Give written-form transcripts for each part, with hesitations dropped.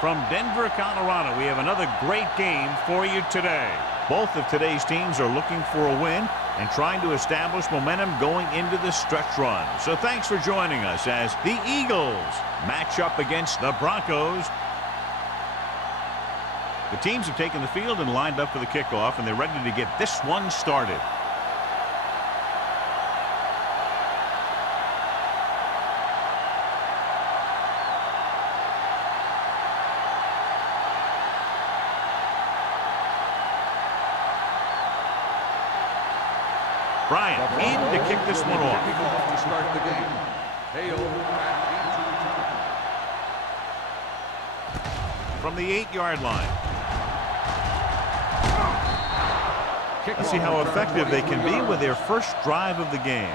From Denver, Colorado, we have another great game for you today. Both of today's teams are looking for a win and trying to establish momentum going into the stretch run. So thanks for joining us as the Eagles match up against the Broncos. The teams have taken the field and lined up for the kickoff, and they're ready to get this one started. Bryant in to kick this one off. To start the game. From the 8-yard line. Let's see how effective they can be with their first drive of the game.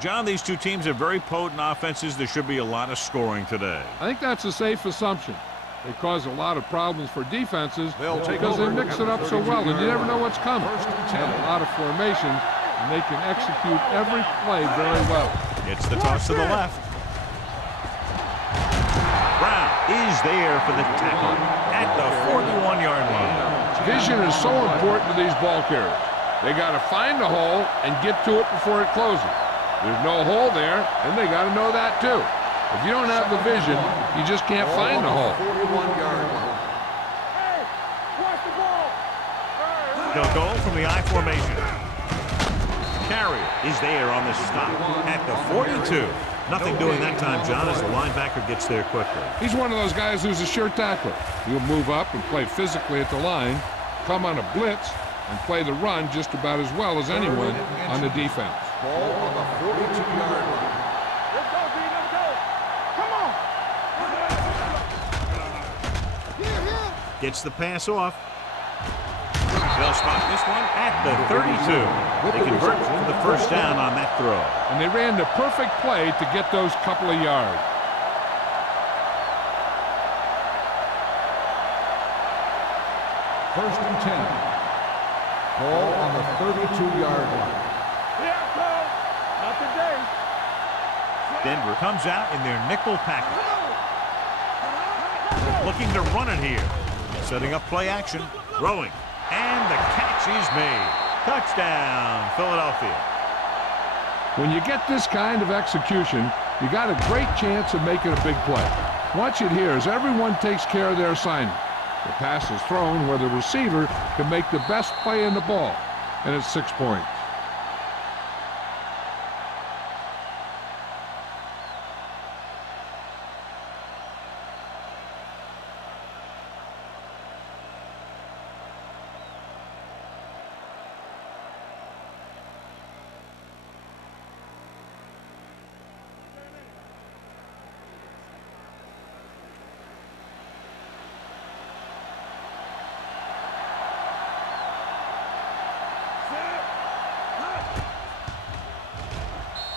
John, these two teams have very potent offenses. There should be a lot of scoring today. I think that's a safe assumption. They cause a lot of problems for defenses because they mix it up so well, and you never know what's coming. They have a lot of formations, and they can execute every play very well. It's the toss to the left. Brown is there for the tackle at the 41-yard line. Vision is so important to these ball carriers. They got to find the hole and get to it before it closes. There's no hole there, and they got to know that too. If you don't have the vision, you just can't find the hole. 41-yard line. They'll go from the I formation. Carrier is there on the stop at the 42. Nothing doing that time, John, as the linebacker gets there quickly. He's one of those guys who's a sure tackler. He'll move up and play physically at the line, come on a blitz, and play the run just about as well as anyone on the defense. Ball on the 42-yard line. Gets the pass off. They'll spot this one at the 32. They convert for the first down on that throw. And they ran the perfect play to get those couple of yards. First and 10. Ball on the 32-yard line. Not today. Denver comes out in their nickel package. Looking to run it here. Setting up play action. Throwing. And the catch is made. Touchdown, Philadelphia. When you get this kind of execution, you got a great chance of making a big play. Watch it here as everyone takes care of their assignment. The pass is thrown where the receiver can make the best play in the ball, and it's 6 points.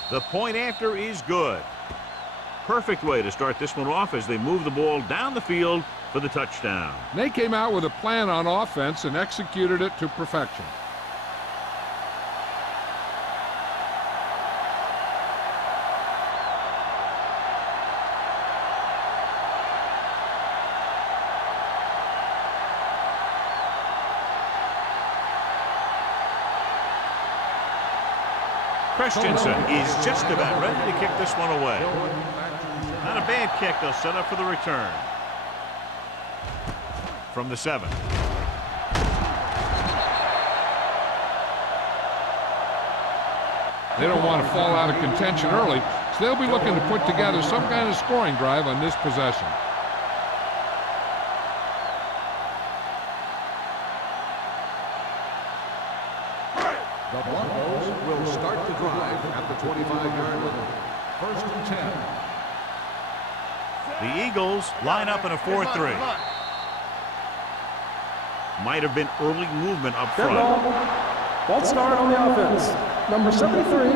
The point after is good. Perfect way to start this one off as they move the ball down the field for the touchdown. They came out with a plan on offense and executed it to perfection. Christensen is just about ready to kick this one away. Not a bad kick. They'll set up for the return. From the 7. They don't want to fall out of contention early, so they'll be looking to put together some kind of scoring drive on this possession. The Broncos will start the drive at the 25-yard line. First and 10. The Eagles line up in a 4-3. Might have been early movement up front. Ball start on the offense. Number 73.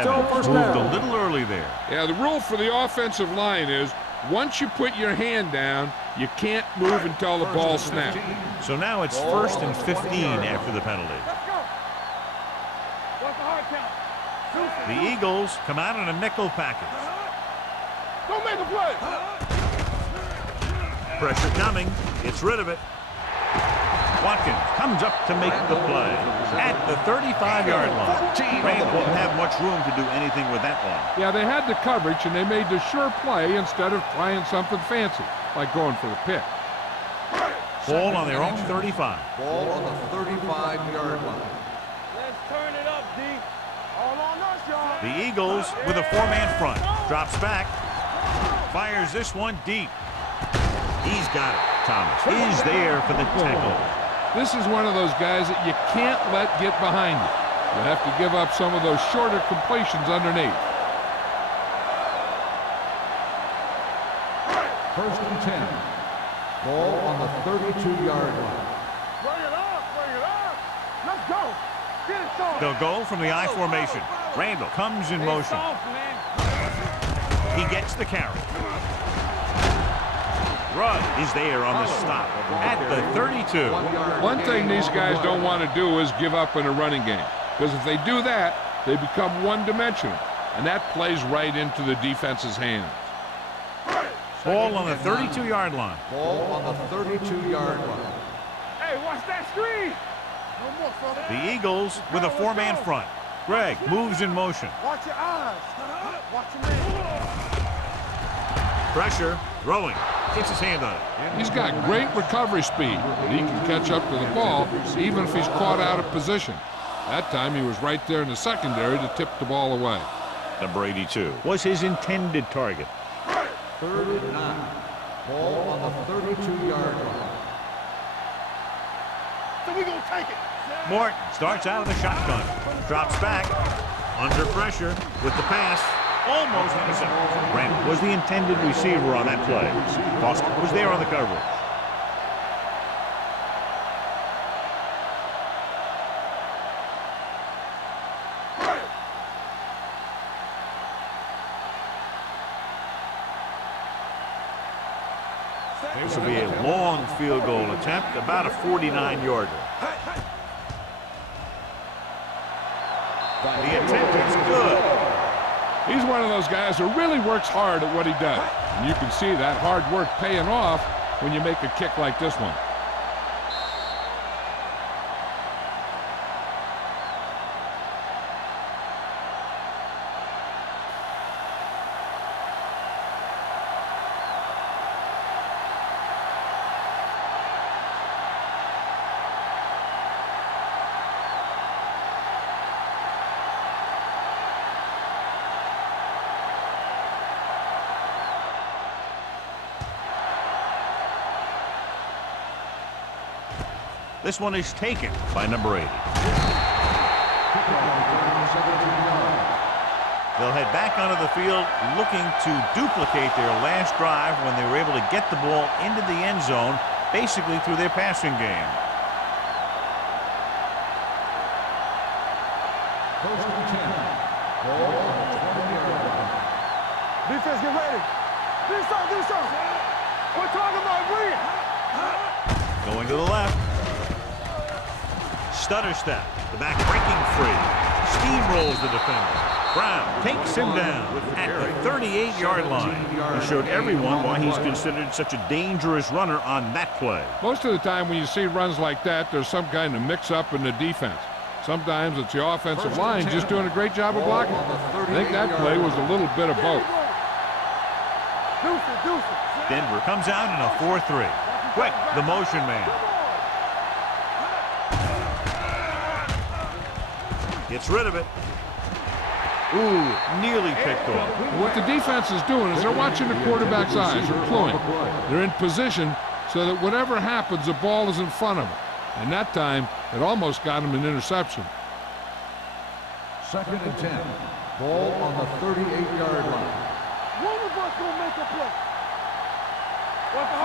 Still first moved down. a little early there. Yeah, the rule for the offensive line is once you put your hand down, you can't move until the ball snaps. So now it's 1st and 15 after the penalty. The Eagles come out in a nickel package. Don't make a play. Pressure coming. Gets rid of it. Watkins comes up to make the play at the 35-yard line. Randall didn't have much room to do anything with that one. Yeah, they had the coverage, and they made the sure play instead of trying something fancy, like going for the pick. Ball on their own 35. Ball on the 35-yard line. Let's turn it up, D. All on us, y'all. The Eagles with a four-man front. Drops back. Fires this one deep. He's got it. Thomas is there for the tackle. This is one of those guys that you can't let get behind you. You have to give up some of those shorter completions underneath. First and 10. Ball on the 32-yard line. Bring it up, bring it up. Let's go. Get it soft. They'll go from the I formation. Randall comes in motion. Soft, man. He gets the carry. Rudd is there on the stop at the 32. One thing these guys don't want to do is give up in a running game, because if they do that, they become one-dimensional, and that plays right into the defense's hands. Ball on the 32-yard line. Ball on the 32-yard line. Hey, watch that screen. No more, brother. The Eagles with a four-man front. Greg moves in motion. Watch your eyes. Watch your man. Pressure, throwing. Gets his hand on it. He's got great recovery speed, and he can catch up to the ball even if he's caught out of position. That time he was right there in the secondary to tip the ball away. Number 82 was his intended target. 3rd and 9. Ball on the 32-yard line. So we gonna take it. Morton starts out of the shotgun. Drops back. Under pressure with the pass. Almost intercepted. Randall was the intended receiver on that play. Boston was there on the coverage. This will be a long field goal attempt, about a 49-yarder. The attempt is good. He's one of those guys who really works hard at what he does. And you can see that hard work paying off when you make a kick like this one. This one is taken by number 80. They'll head back onto the field looking to duplicate their last drive when they were able to get the ball into the end zone, basically through their passing game. First and 10. Ball on the 20-yard line. Defense, get ready. Do something. We're talking about bring it. Going to the left. Stutter step. The back breaking free. Steamrolls the defender. Brown takes him down at the 38-yard line. He showed everyone why he's considered such a dangerous runner on that play. Most of the time when you see runs like that, there's some kind of mix-up in the defense. Sometimes it's the offensive line just doing a great job of blocking. I think that play was a little bit of both. Denver comes out in a 4-3. Quick, the motion man. Gets rid of it. Ooh, nearly picked off. What the defense is doing is they're watching the quarterback's eyes. They're pulling. They're in position so that whatever happens, the ball is in front of them. And that time, it almost got him an interception. 2nd and 10. Ball on the 38-yard line. One of us gonna make a play.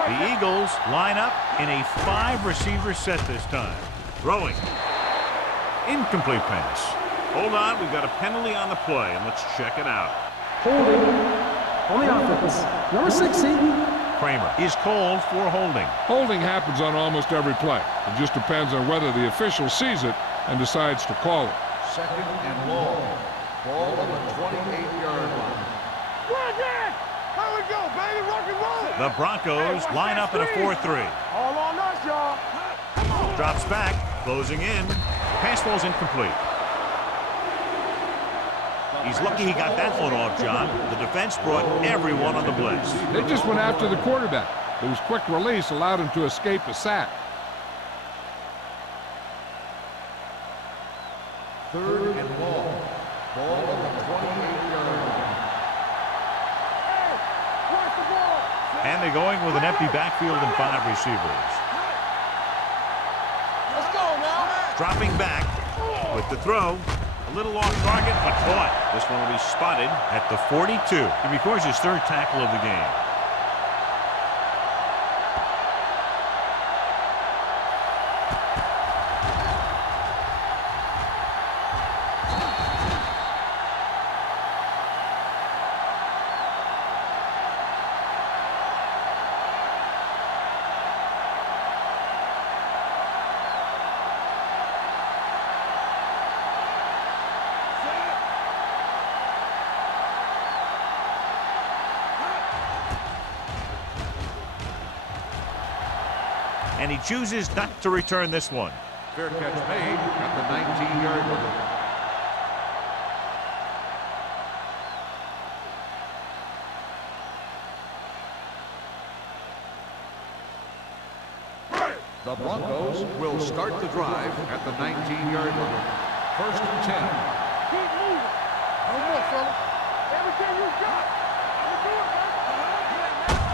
The Eagles line up in a 5-receiver set this time. Throwing. Incomplete pass. Hold on, we've got a penalty on the play, and let's check it out. Holding on the offense. Number 60. Kramer is called for holding. Holding happens on almost every play. It just depends on whether the official sees it and decides to call it. 2nd and long. Ball on the 28-yard line. Run, Dad! How we The Broncos line up in a 4-3. All on us, y'all. Drops back, closing in. Pass falls incomplete. He's lucky he got that one off, John. The defense brought everyone on the blitz. They just went after the quarterback, but his quick release allowed him to escape a sack. 3rd and long. Ball on the 28-yard line. Watch the ball. And they're going with an empty backfield and 5 receivers. Let's go now. Dropping back with the throw. A little off target, but caught. This one will be spotted at the 42. He records his 3rd tackle of the game. And he chooses not to return this one. Fair catch made at the 19-yard line. The Broncos will start the drive at the 19-yard line. 1st and 10. Keep moving. No more, fella. Everything you got.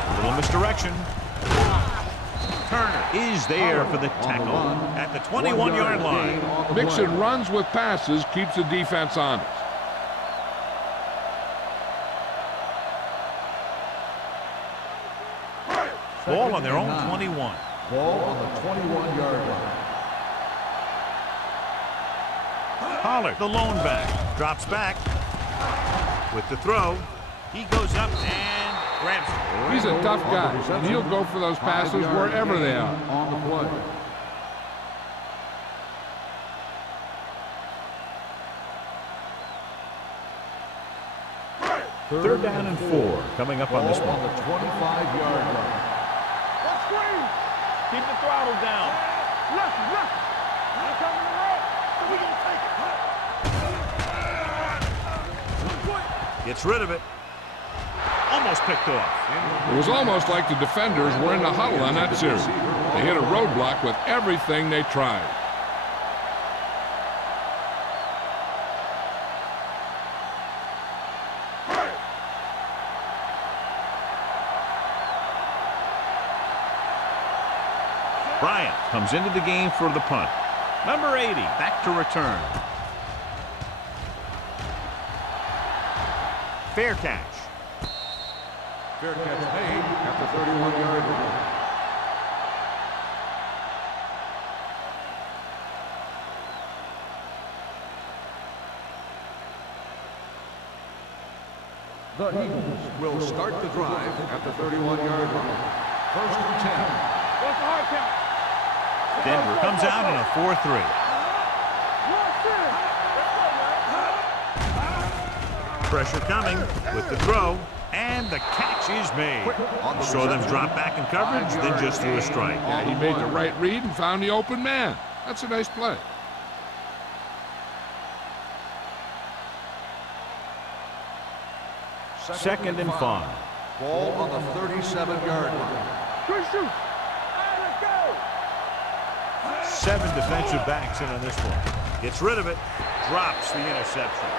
A little misdirection. Turner is there for the tackle at the 21-yard line. Mixing runs with passes keeps the defense honest. Ball on their own 21. Ball on the 21-yard line. Pollard, the lone back, drops back with the throw. He goes up and grabs it. He's a tough guy, and he'll go for those passes wherever they are. On the play. Third down and 4 coming up on this Ball one. on the 25-yard line. Let's screen. Keep the throttle down. Listen. Not coming around. So we gonna take it. Gets rid of it. Almost picked off. It was almost like the defenders were in the huddle on that series. They hit a roadblock with everything they tried. Bryant comes into the game for the punt. Number 80 back to return. Fair catch. Fair catch made at the 31-yard line. The Eagles will start the drive at the 31-yard line. 1st and 10. What's the hard count? Denver comes out in a 4-3. Pressure coming with the throw, and the catch is made. Saw them drop back in coverage, then just threw a strike. Yeah, he made the right read and found the open man. That's a nice play. Second and 5. Ball on the 37-yard line. Good shoot. Let's go. 7 defensive backs in on this one. Gets rid of it, drops the interception.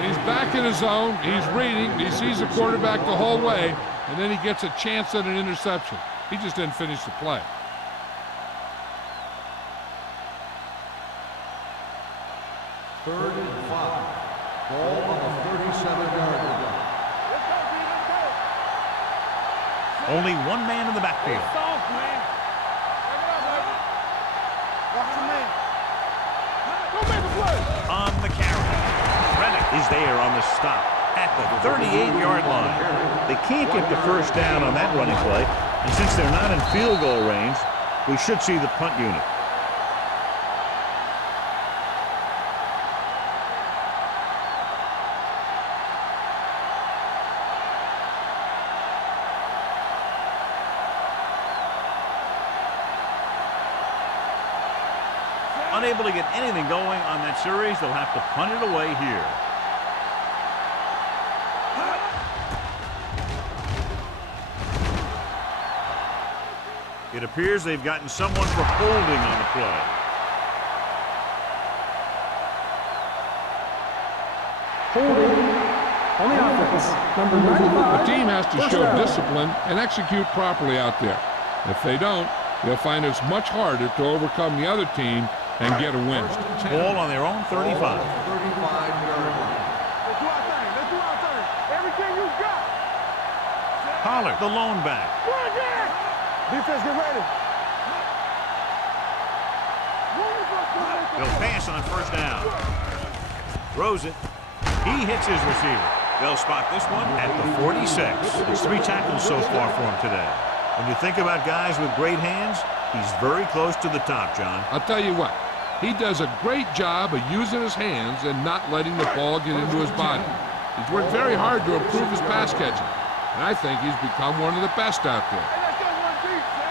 He's back in his zone. He's reading. He sees the quarterback the whole way, and then he gets a chance at an interception. He just didn't finish the play. Third and 5. Ball on the 37-yard line. Only one man in the backfield. Soft, man. Watch the man. Go make a play. On the carry. Reddick is there on the stop at the 38-yard line. They can't get the first down on that running play, and since they're not in field goal range, we should see the punt unit. Unable to get anything going on that series, they'll have to punt it away here. It appears they've gotten someone for holding on the play. Holding on the offense. Number 95. The team has to show discipline and execute properly out there. If they don't, they'll find it's much harder to overcome the other team and get a win. Ball on their own 35. 35-yard line. Let's do our thing. Let's do our thing. Everything you got. Pollard, the lone back. Defense, get ready. They'll pass on first down. Throws it. He hits his receiver. They'll spot this one at the 46. It's 3 tackles so far for him today. When you think about guys with great hands, he's very close to the top, John. I'll tell you what, he does a great job of using his hands and not letting the ball get into his body. He's worked very hard to improve his pass catching, and I think he's become one of the best out there.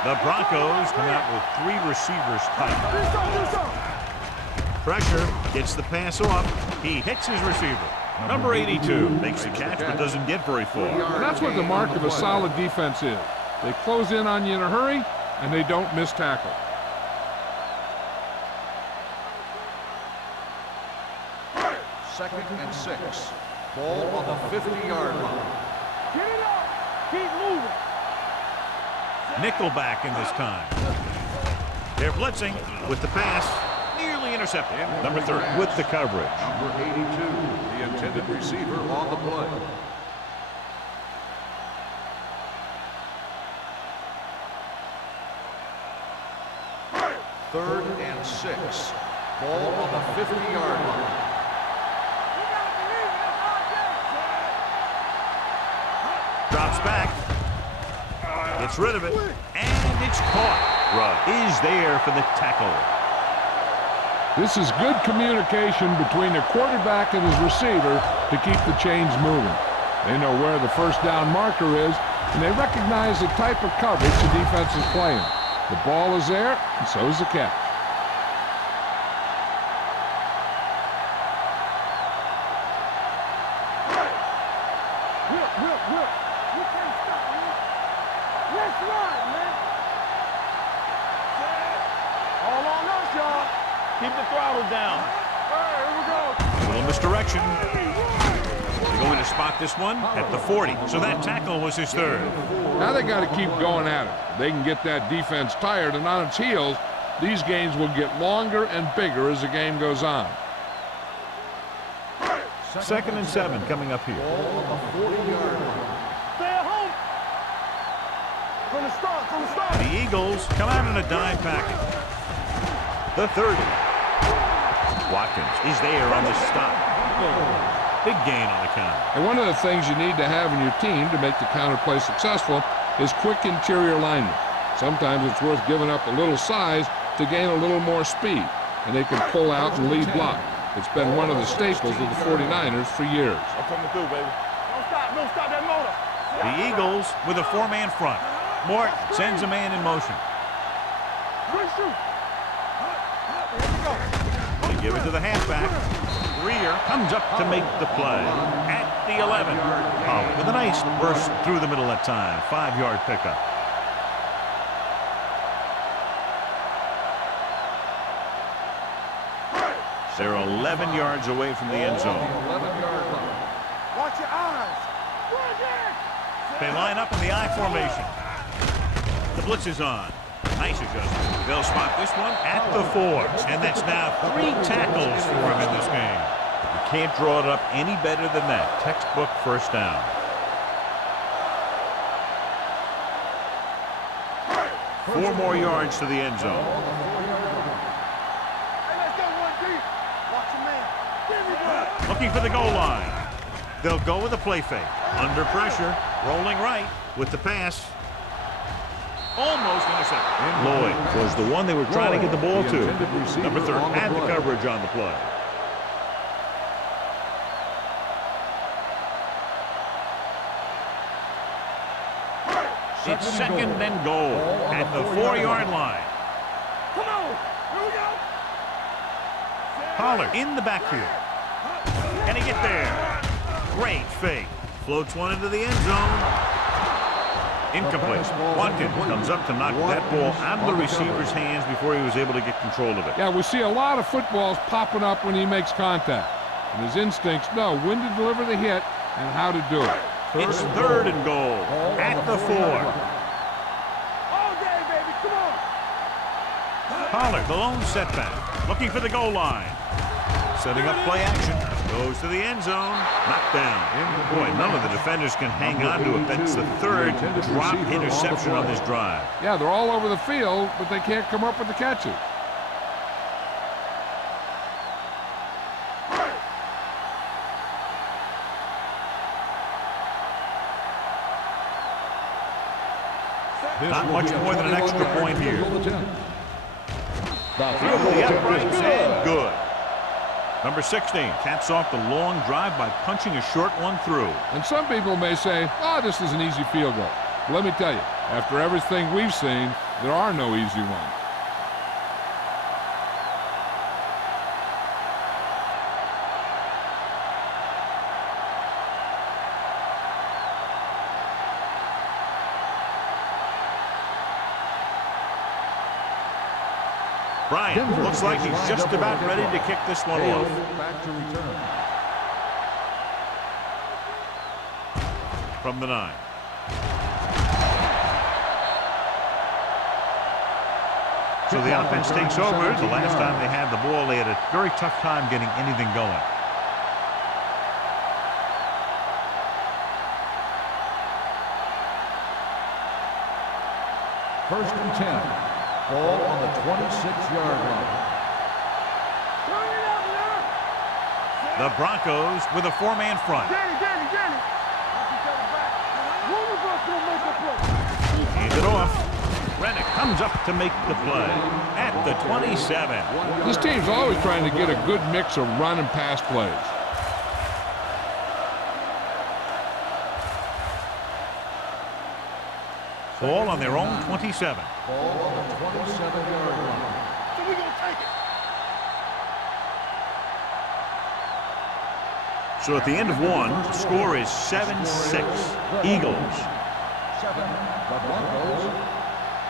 The Broncos come out with 3 receivers tight. Pressure, gets the pass off. He hits his receiver. Number 82 makes the catch but doesn't get very far. And that's what the mark of a solid defense is. They close in on you in a hurry, and they don't miss tackle. Second and 6. Ball on the 50-yard line. Get it up. Keep moving. Nickelback in this time. They're blitzing with the pass. Nearly intercepted. Number 30 with the coverage. Number 82, the intended receiver on the play. Third and 6. Ball on the 50-yard line. Drops back. Gets rid of it. And it's caught. Rudd is there for the tackle. This is good communication between the quarterback and his receiver to keep the chains moving. They know where the first down marker is, and they recognize the type of coverage the defense is playing. The ball is there, and so is the catch. Whip. You can't stop, man. Let's run, man. All on us, y'all. Keep the throttle down. All right, here we go. A little misdirection. They're going to spot this one at the 40. So that tackle was his third. Now they got to keep going at it. They can get that defense tired and on its heels. These games will get longer and bigger as the game goes on. Second and 7 coming up here. Ball on the 40-yard line. Stay at home. From the start. The Eagles come out in a dime package. The 30. Watkins is there on the stop. Big gain on the counter. And one of the things you need to have in your team to make the counter play successful is quick interior linemen. Sometimes it's worth giving up a little size to gain a little more speed, and they can pull out and lead block. It's been one of the staples of the 49ers for years. I'm coming through, baby. Don't stop that motor. The Eagles with a 4-man front. Mort sends a man in motion. Good shoot. They give it to the halfback. Greer comes up to make the play at the 11. Pollard with a nice burst through the middle that time. 5-yard pickup. They're 11 yards away from the end zone. 11-yard line. Watch your eyes. They line up in the I formation. The blitz is on. Nice adjustment. They'll spot this one at the 4. And that's now 3 tackles for him in this game. You can't draw it up any better than that. Textbook first down. Four more yards to the end zone. Hey, let's go one deep. Watch your man. Give me one. Looking for the goal line. They'll go with a play fake. Under pressure. Rolling right with the pass. Almost intercepted. Lloyd was the one they were trying to get the ball to. Number 3 had the coverage on the play. It's second and goal at the 4-yard line. Come on. Here we go. Pollard in the backfield. Can he get there? Great fake. Floats one into the end zone. Incomplete. Watkins comes up to knock that ball out of the receiver's hands before he was able to get control of it. Yeah, we see a lot of footballs popping up when he makes contact. And his instincts know when to deliver the hit and how to do it. It's 3rd and goal at the 4. All day, baby, come on. Pollard, the lone setback, looking for the goal line. Setting up play action. Goes to the end zone. Knocked down. Boy, none of the defenders can hang on to it. That's the 3rd drop interception on this drive. Yeah, they're all over the field, but they can't come up with the catches. Not much more than an extra point here. Through the uprights and good. Number 16 caps off the long drive by punching a short one through. And some people may say, oh, this is an easy field goal. But let me tell you, after everything we've seen, there are no easy ones. Bryant looks like he's just about ready to kick this one off. Back to return. From the 9. So the offense takes over. The last time they had the ball, they had a very tough time getting anything going. First and 10. Ball on the 26-yard line. The Broncos with a 4-man front. Danny. One of us gonna make a play. Hands it off. Rennick comes up to make the play at the 27. This team's always trying to get a good mix of run and pass plays. Ball on their own 27. Ball on the 27-yard line. So we gonna take it. So at the end of one, the score is 7-6. Eagles. 7. The Broncos.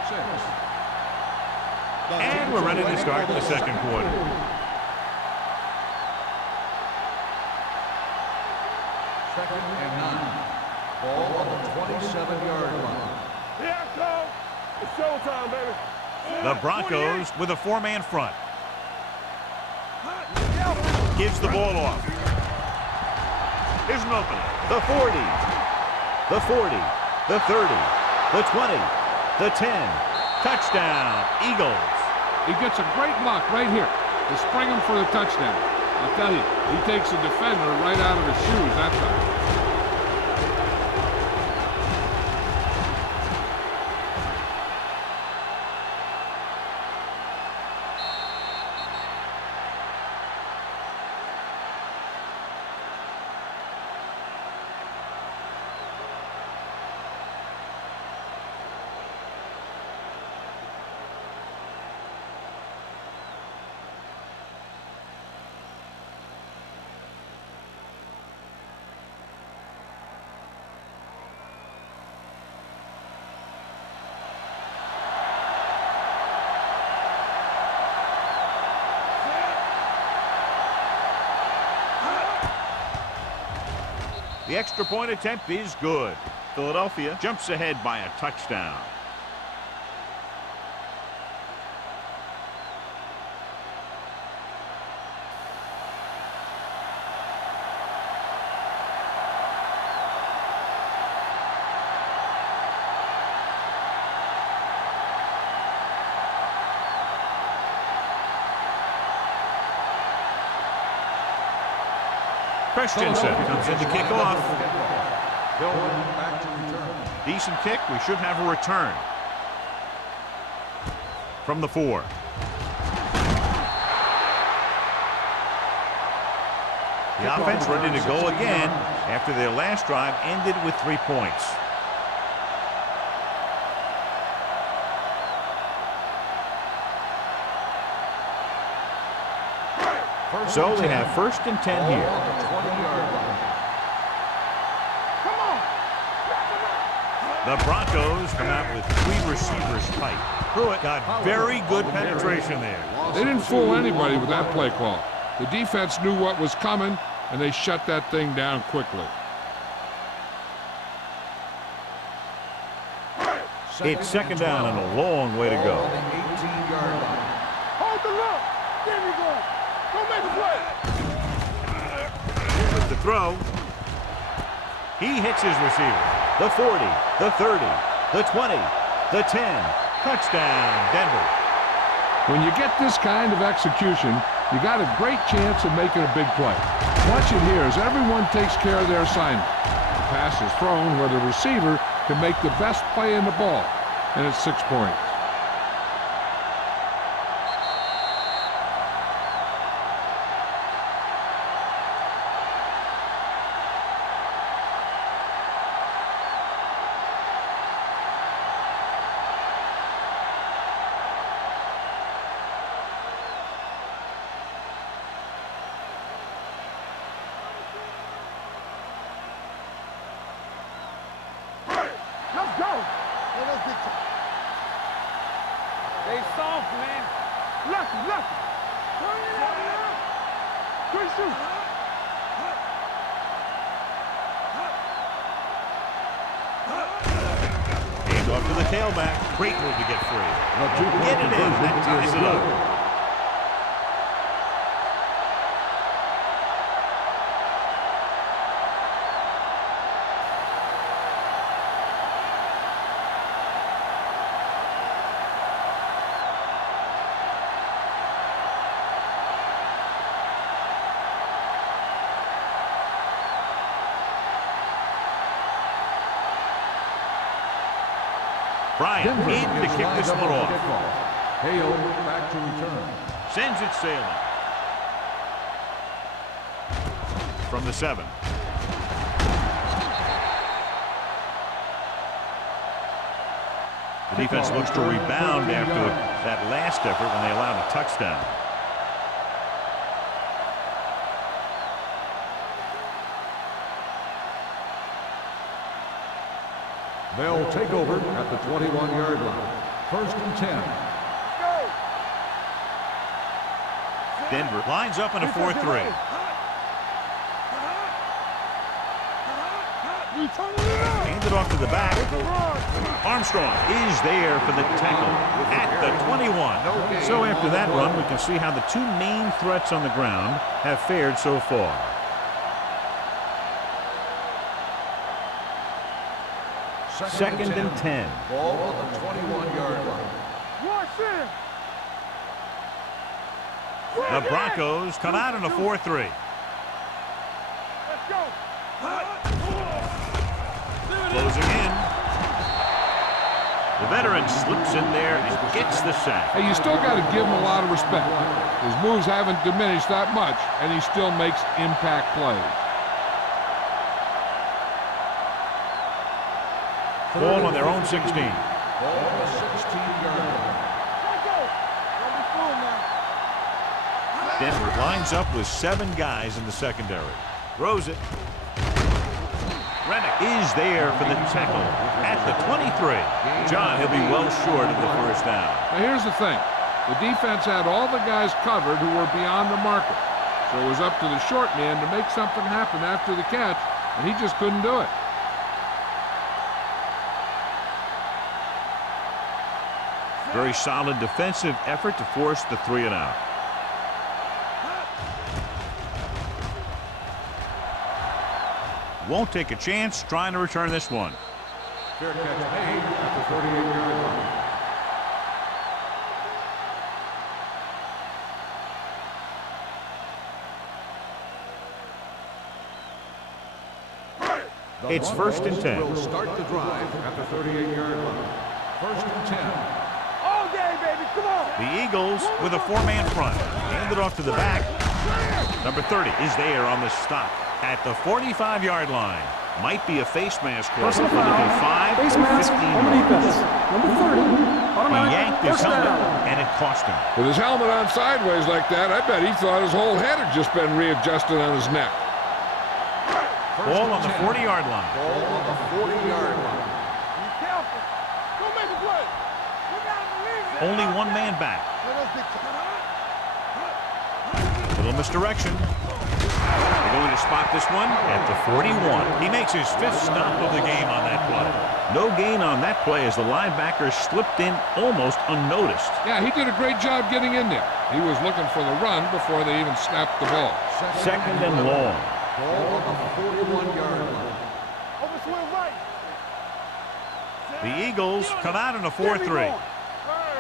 6. And we're ready to start the second quarter. Second and 9. Ball on the 27-yard line. Here I come. It's showtime, baby. The Broncos with a 4-man front. Gives the ball off. Here's an opening. The 40. The 40. The 30. The 20. The 10. Touchdown, Eagles. He gets a great block right here to spring him for the touchdown. I'll tell you, he takes the defender right out of his shoes that time. The extra point attempt is good. Philadelphia jumps ahead by a touchdown. Christensen comes in to kick off. Back to return. Decent kick. We should have a return. From the 4. The offense ready to go again after their last drive ended with 3 points. So they have 1st and 10 here. On the 20-yard line. Come on. The Broncos come out with 3 receivers tight. Pruitt got very good penetration there. They didn't fool anybody with that play call. The defense knew what was coming, and they shut that thing down quickly. It's 2nd down and a long way to go. On the 18-yard line. Hold the look. There we go. Go make a play. With the throw, he hits his receiver. The 40, the 30, the 20, the 10. Touchdown, Denver. When you get this kind of execution, you got a great chance of making a big play. Watch it here as everyone takes care of their assignment. The pass is thrown where the receiver can make the best play in the ball, and it's 6 points. Let's go. Hey, let's get They soft, man. Lucky. Turn it out now. Good shoot. Hand off to the tailback. Great move to get free. The 2-point Get it in. conversion That ties is it good. up. Bryant Denver in to is kick lined this up one on the off. kickoff. Hale back to return. Sends it sailing. From the 7. The defense looks to rebound after that last effort when they allowed a touchdown. They'll take over at the 21-yard line. 1st and 10. Go. Denver lines up in a 4-3. We turn it around. Handed off to the back. It's a run. Armstrong is there for the tackle at the 21. So after that run, we can see how the 2 main threats on the ground have fared so far. Second and 10. Ball on the 21-yard line. Watch it. The Broncos come out in a 4-3. Let's go. Closing in. The veteran slips in there and gets the sack. Hey, you still got to give him a lot of respect. His moves haven't diminished that much, and he still makes impact plays. Ball on their own 16. Ball on the 16-yard line. Let's go. Don't be fooled now. Denver lines up with 7 guys in the secondary. Throws it. Rennick is there for the tackle at the 23. John, he'll be well short of the 1st down. Now, here's the thing. The defense had all the guys covered who were beyond the marker. So it was up to the short man to make something happen after the catch, and he just couldn't do it. Very solid defensive effort to force the 3 and out. Won't take a chance trying to return this one. Fair catch made at the 38-yard line. It's 1st and 10. Will start the drive at the 38-yard line. 1st and 10. All day, baby. Come on. The Eagles with a 4-man front. Handed off to the back. Number 30 is there on the stop at the 45-yard line. Might be a face mask call. Personal We're looking foul. 5 Face or mask 15 on the yards. defense. Number 30, Automatic yanked his first helmet, down. and it cost him. With his helmet on sideways like that, I bet he thought his whole head had just been readjusted on his neck. Ball on the 40-yard line. Ball on the 40-yard line. Be careful. Go make a play. You gotta believe it. Only one man back. Let us get Little misdirection. They're going to spot this one at the 41. He makes his 5th stop of the game on that play. No gain on that play as the linebacker slipped in almost unnoticed. Yeah, he did a great job getting in there. He was looking for the run before they even snapped the ball. Second and long. Ball on the 41-yard line. over swing right. The Eagles come out in a 4-3. All right, here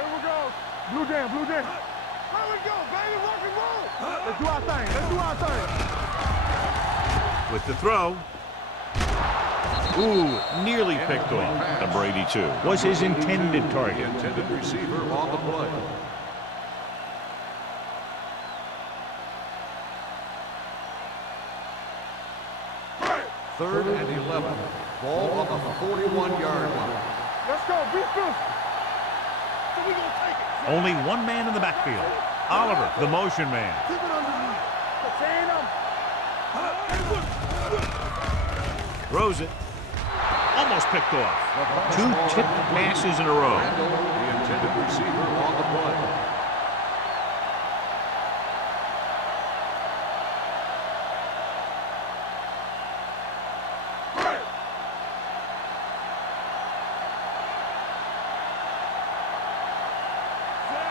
we go. Blue jam, blue jam. Here we go, baby. Rock and roll. Let's do our thing. Let's do our thing. With the throw. Ooh, nearly picked off. Number 82 was his intended target. Intended receiver on the play. Third and 11. Ball on the 41-yard line. Let's go. Be fierce. So we gonna take it. Only one man in the backfield. Oliver, the motion man. Keep it underneath. Chain him. Throws it. Almost picked off. 2 tipped passes in a row. Randall, the intended receiver on the play.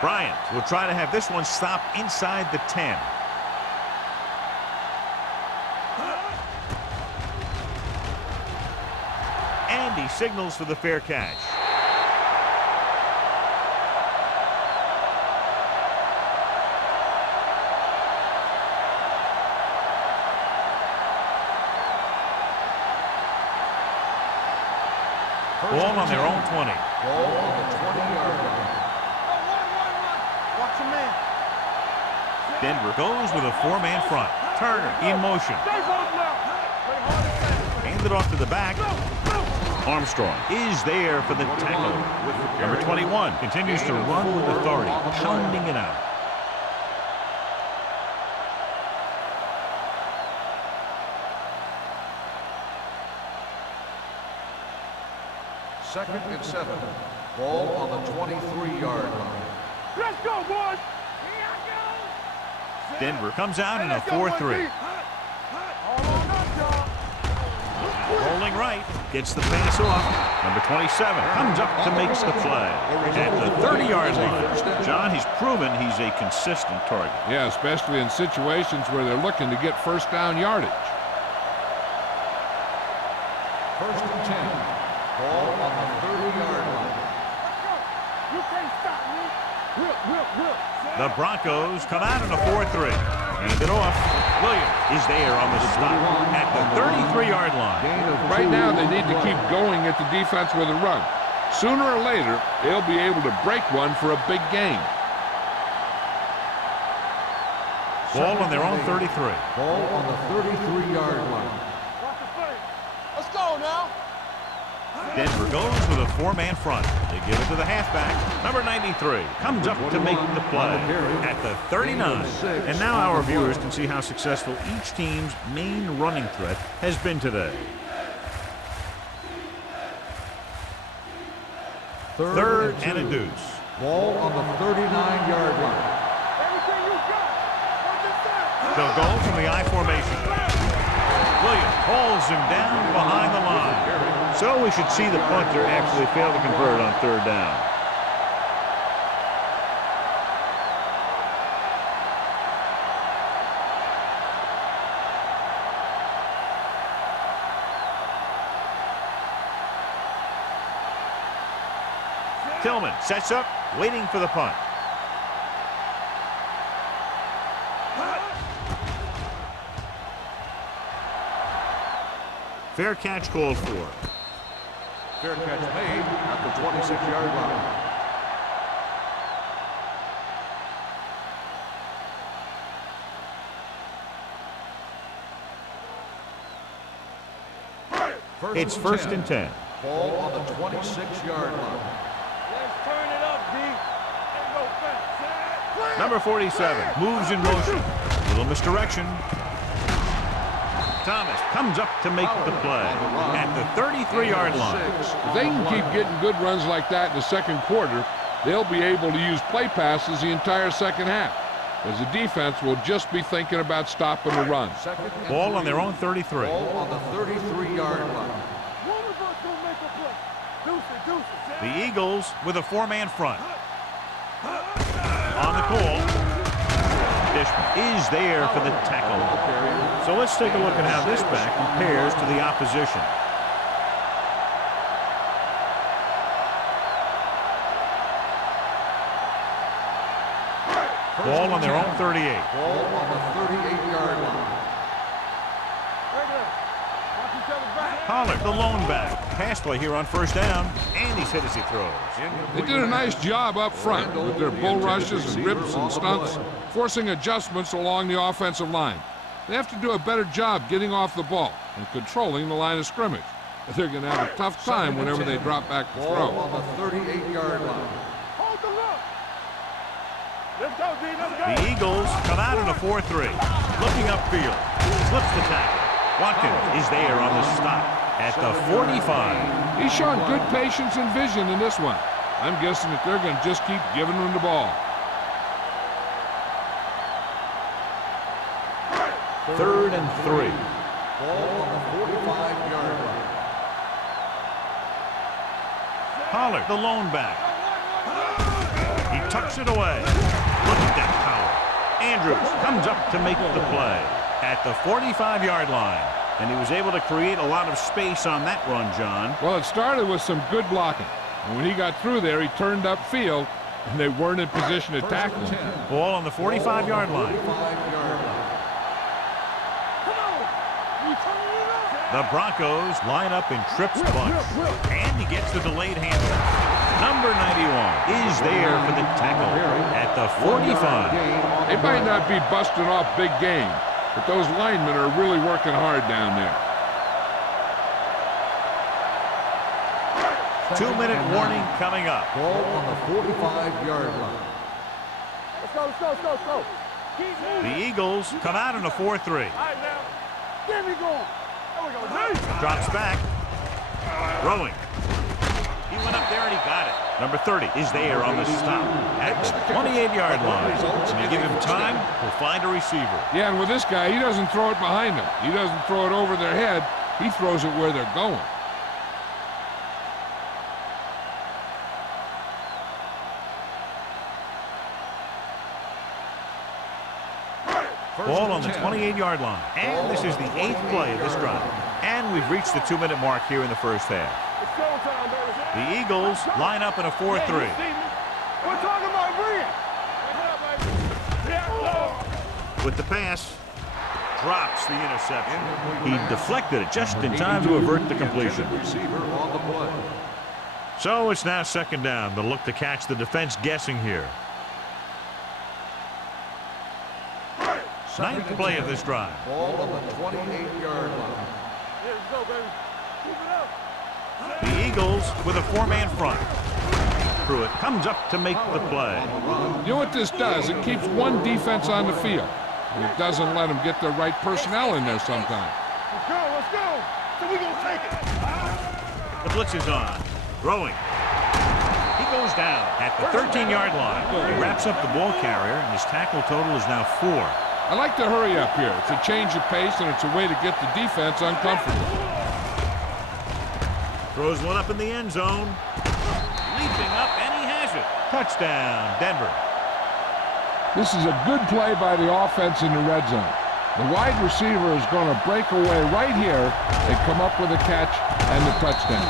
Bryant will try to have this one stop inside the 10. And he signals for the fair catch. Ball on their own 20. Ball on the 20-yard line. Watch your man. Denver goes with a 4-man front. Turner in motion. Stay close now. Play hard and fast. Handed off to the back. Armstrong is there for the tackle. Number 21 continues to run with authority, pounding it out. Second and 7. Ball on the 23-yard line. Let's go, boys. Denver comes out in a Let's go, 4-3. All on up, y'all. Rolling right, gets the pass off. Number 27 comes up to make the play. At the 30-yard line, John, he's proven he's a consistent target. Yeah, especially in situations where they're looking to get first down yardage. First and 10. Ball on the 30-yard line. You can't stop me. Whip, whip, whip. The Broncos come out in a 4-3. Hand it off. Williams is there on the stop at the 33-yard line. Right now, they need to keep going at the defense with a run. Sooner or later, they'll be able to break one for a big gain. Ball on their own 33. Ball on the 33-yard line. Watch the play. Let's go now. Denver goes with a 4-man front. They give it to the halfback. Number 93 comes up to make the play at the 39. And now our viewers can see how successful each team's main running threat has been today. Third and a deuce. Ball on the 39-yard line. Everything you got. Watch it down. They'll go from the I formation. Williams hauls him down behind the line. So we should see the punter actually fail to convert on 3rd down. Tillman sets up, waiting for the punt. Fair catch called for. Fair catch made at the 26-yard line. It's first and 10. Ball on the 26-yard line. Let's turn it up, Number 47 moves in motion. Little misdirection. Thomas comes up to make the play at the 33-yard line. If they can keep getting good runs like that in the second quarter, they'll be able to use play passes the entire second half, as the defense will just be thinking about stopping the run. Ball on their own 33. Ball on the 33-yard line. The Eagles with a four-man front. On the call. Dishman is there for the tackle. So let's take a look at how this back compares to the opposition. Ball on their own 38. Ball on the 38-yard line. Pollard, the lone back. Pass play here on first down, and he's hit as he throws. They did a nice job up front with their bull rushes and rips and stunts, forcing adjustments along the offensive line. They have to do a better job getting off the ball and controlling the line of scrimmage. They're going to have a tough time whenever they drop back to throw. Ball on the 38-yard line. The Eagles come out in a 4-3. Looking upfield. Slips the tackle. Watkins is there on the stop at the 45. He's showing good patience and vision in this one. I'm guessing that they're going to just keep giving him the ball. Third and 3. Ball on the 45-yard line. Pollard, the lone back. He tucks it away. Look at that power. Andrews comes up to make the play at the 45-yard line. And he was able to create a lot of space on that run, John. Well, it started with some good blocking. And when he got through there, he turned upfield, and they weren't in position to tackle him. Ball on the 45-yard line. The Broncos line up in trips bunch. And he gets the delayed handoff. Number 91 is there for the tackle at the 45. They might not be busting off big game, but those linemen are really working hard down there. 2-minute warning coming up. Ball on the 45-yard line. Let's go, let's go, let's go, let's go. The Eagles come out in a 4-3. All right, now. Get me going. There we go. Drops back. Throwing. He went up there and he got it. Number 30 is there on the stop at the 28-yard line. When you give him time, he'll find a receiver. Yeah, and with this guy, he doesn't throw it behind them. He doesn't throw it over their head. He throws it where they're going. Ball on the 28-yard line. And this is the 8th play of this drive. And we've reached the 2-minute mark here in the first half. It's showtime, baby. The Eagles line up in a 4-3. We're talking about bring it. With the pass, drops the interception. He deflected it just in time to avert the completion. Receiver on the play. So it's now second down. They'll look to catch the defense guessing here. 9th play of this drive. Ball on the 28-yard line. Here we go, baby. Keep it up. The Eagles with a four-man front. Pruitt comes up to make the play. You know what this does? It keeps one defense on the field, and it doesn't let them get the right personnel in there sometimes. Let's go, let's go. So we gonna take it. The blitz is on. Throwing. He goes down at the 13-yard line. He wraps up the ball carrier, and his tackle total is now 4. I like to hurry up here. It's a change of pace, and it's a way to get the defense uncomfortable. Throws one up in the end zone. Leaping up, and he has it. Touchdown, Denver. This is a good play by the offense in the red zone. The wide receiver is going to break away right here and come up with a catch and the touchdown.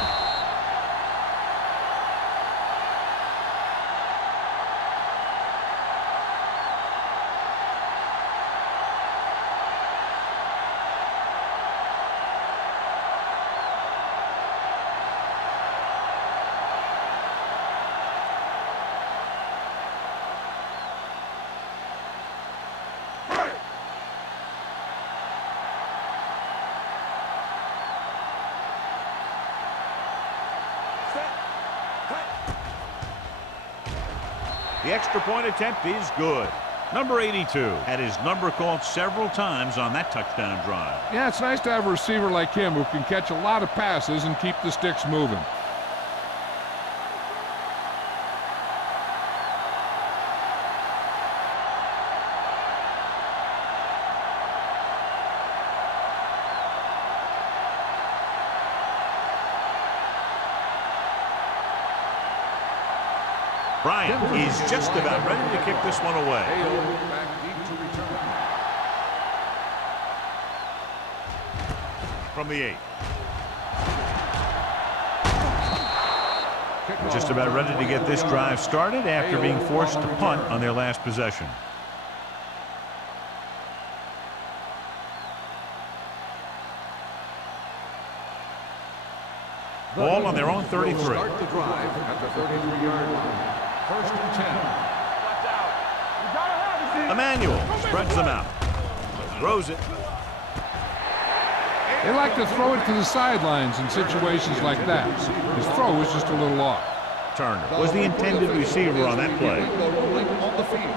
The extra point attempt is good. Number 82 had his number called several times on that touchdown drive. Yeah, it's nice to have a receiver like him who can catch a lot of passes and keep the sticks moving. Bryant is just about ready to kick this one away. Back deep to return. From the 8. Just about ready to get this drive started after being forced to punt on their last possession. Ball on their own 33. Start the drive at the 33-yard line. First and 10. Emmanuel spreads them out. Throws it. They like to throw it to the sidelines in situations like that. His throw was just a little off. Turner was the intended receiver on that play. On the field.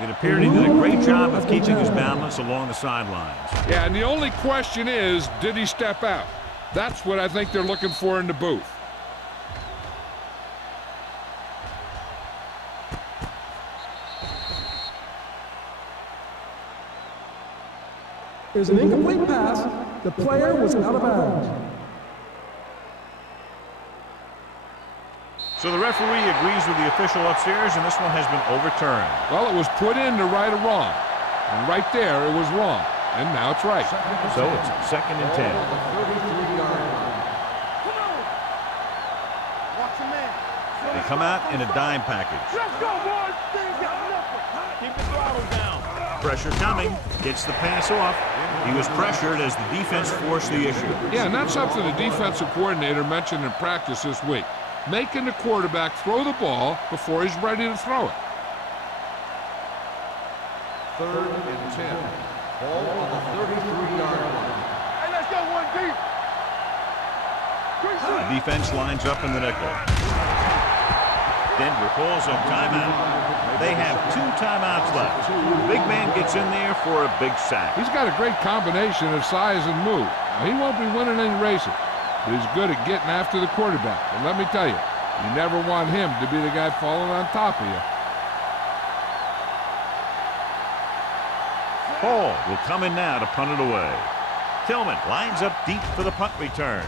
It appeared he did a great job of keeping his balance along the sidelines. Yeah, and the only question is, did he step out? That's what I think they're looking for in the booth. There's an incomplete pass. The player was out of bounds. So the referee agrees with the official upstairs, and this one has been overturned. Well, it was put in to right a wrong. And right there, it was wrong. And now it's right. So it's 2nd and 10. 33-yard line. They come out in a dime package. Let's go, boys. Keep the throttle down. Pressure coming. Gets the pass off. He was pressured as the defense forced the issue. Yeah, and that's something the defensive coordinator mentioned in practice this week. Making the quarterback throw the ball before he's ready to throw it. 3rd and 10. Ball on the 33-yard line. Hey, let's go one deep. The defense lines up in the nickel. Denver calls a timeout. They have 2 timeouts left. The big man gets in there for a big sack. He's got a great combination of size and move. Now, he won't be winning any races, but he's good at getting after the quarterback. And let me tell you, you never want him to be the guy falling on top of you. Hall will come in now to punt it away. Tillman lines up deep for the punt return.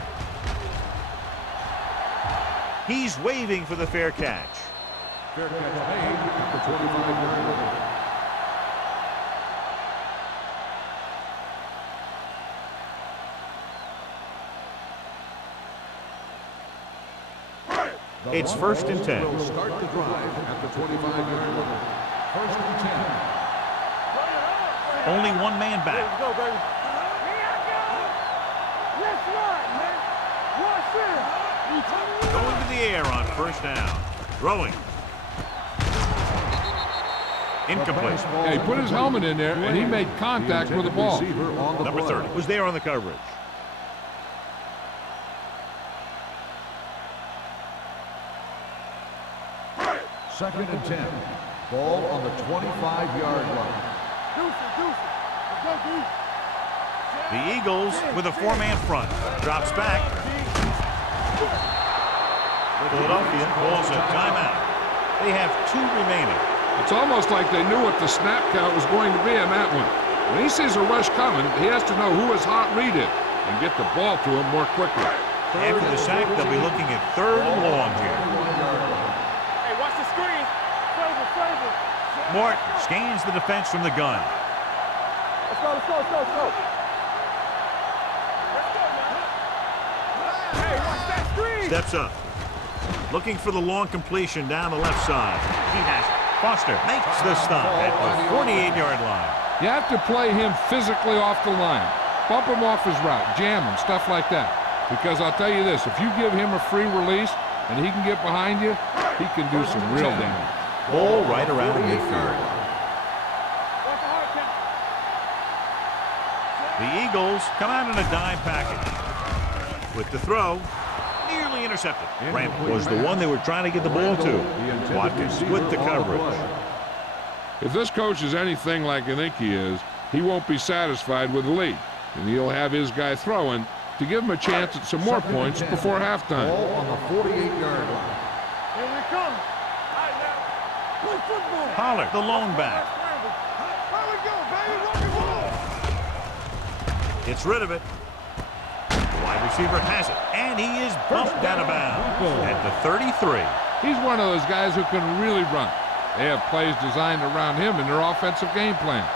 He's waving for the fair catch. Fair catch made at the 25-yard line. It's 1st and 10. Will start the drive at the 25-yard line. 1st and 10. Only one man back. Let's go, baby. Let's run, man. Watch this. Going to the air on 1st down. Throwing. Incomplete. Yeah, he put his helmet in there, and he made contact with the ball. Number 30 was there on the coverage. Second and 10. Ball on the 25-yard line. Let's go, Deuce. The Eagles with a 4-man front. Drops back. Philadelphia calls a timeout. They have 2 remaining. It's almost like they knew what the snap count was going to be in that one. When he sees a rush coming, he has to know who his hot read is and get the ball to him more quickly. After the sack, they'll be looking at 3rd and long here. Hey, watch the screen. Favor. Morton scans the defense from the gun. Let's go. Let's go, man. Hey, watch that screen. Steps up. Looking for the long completion down the left side. He has it. Foster makes the stop at the 48-yard line. You have to play him physically off the line. Bump him off his route, jam him, stuff like that. Because I'll tell you this, if you give him a free release and he can get behind you, he can do some real damage. Ball right around midfield. The Eagles come out in a dime package. With the throw, nearly intercepted. Randall was the one they were trying to get the ball to. Watkins with the coverage. If this coach is anything like I think he is, he won't be satisfied with the lead, and he'll have his guy throwing to give him a chance at some more points before halftime. Ball on the 48-yard line. Here we come. Play football. Pollard, the lone back. Here we go, baby. Rock and roll. Gets rid of it. The wide receiver has it, and he is bumped out of bounds at the 33. He's one of those guys who can really run. They have plays designed around him in their offensive game plan.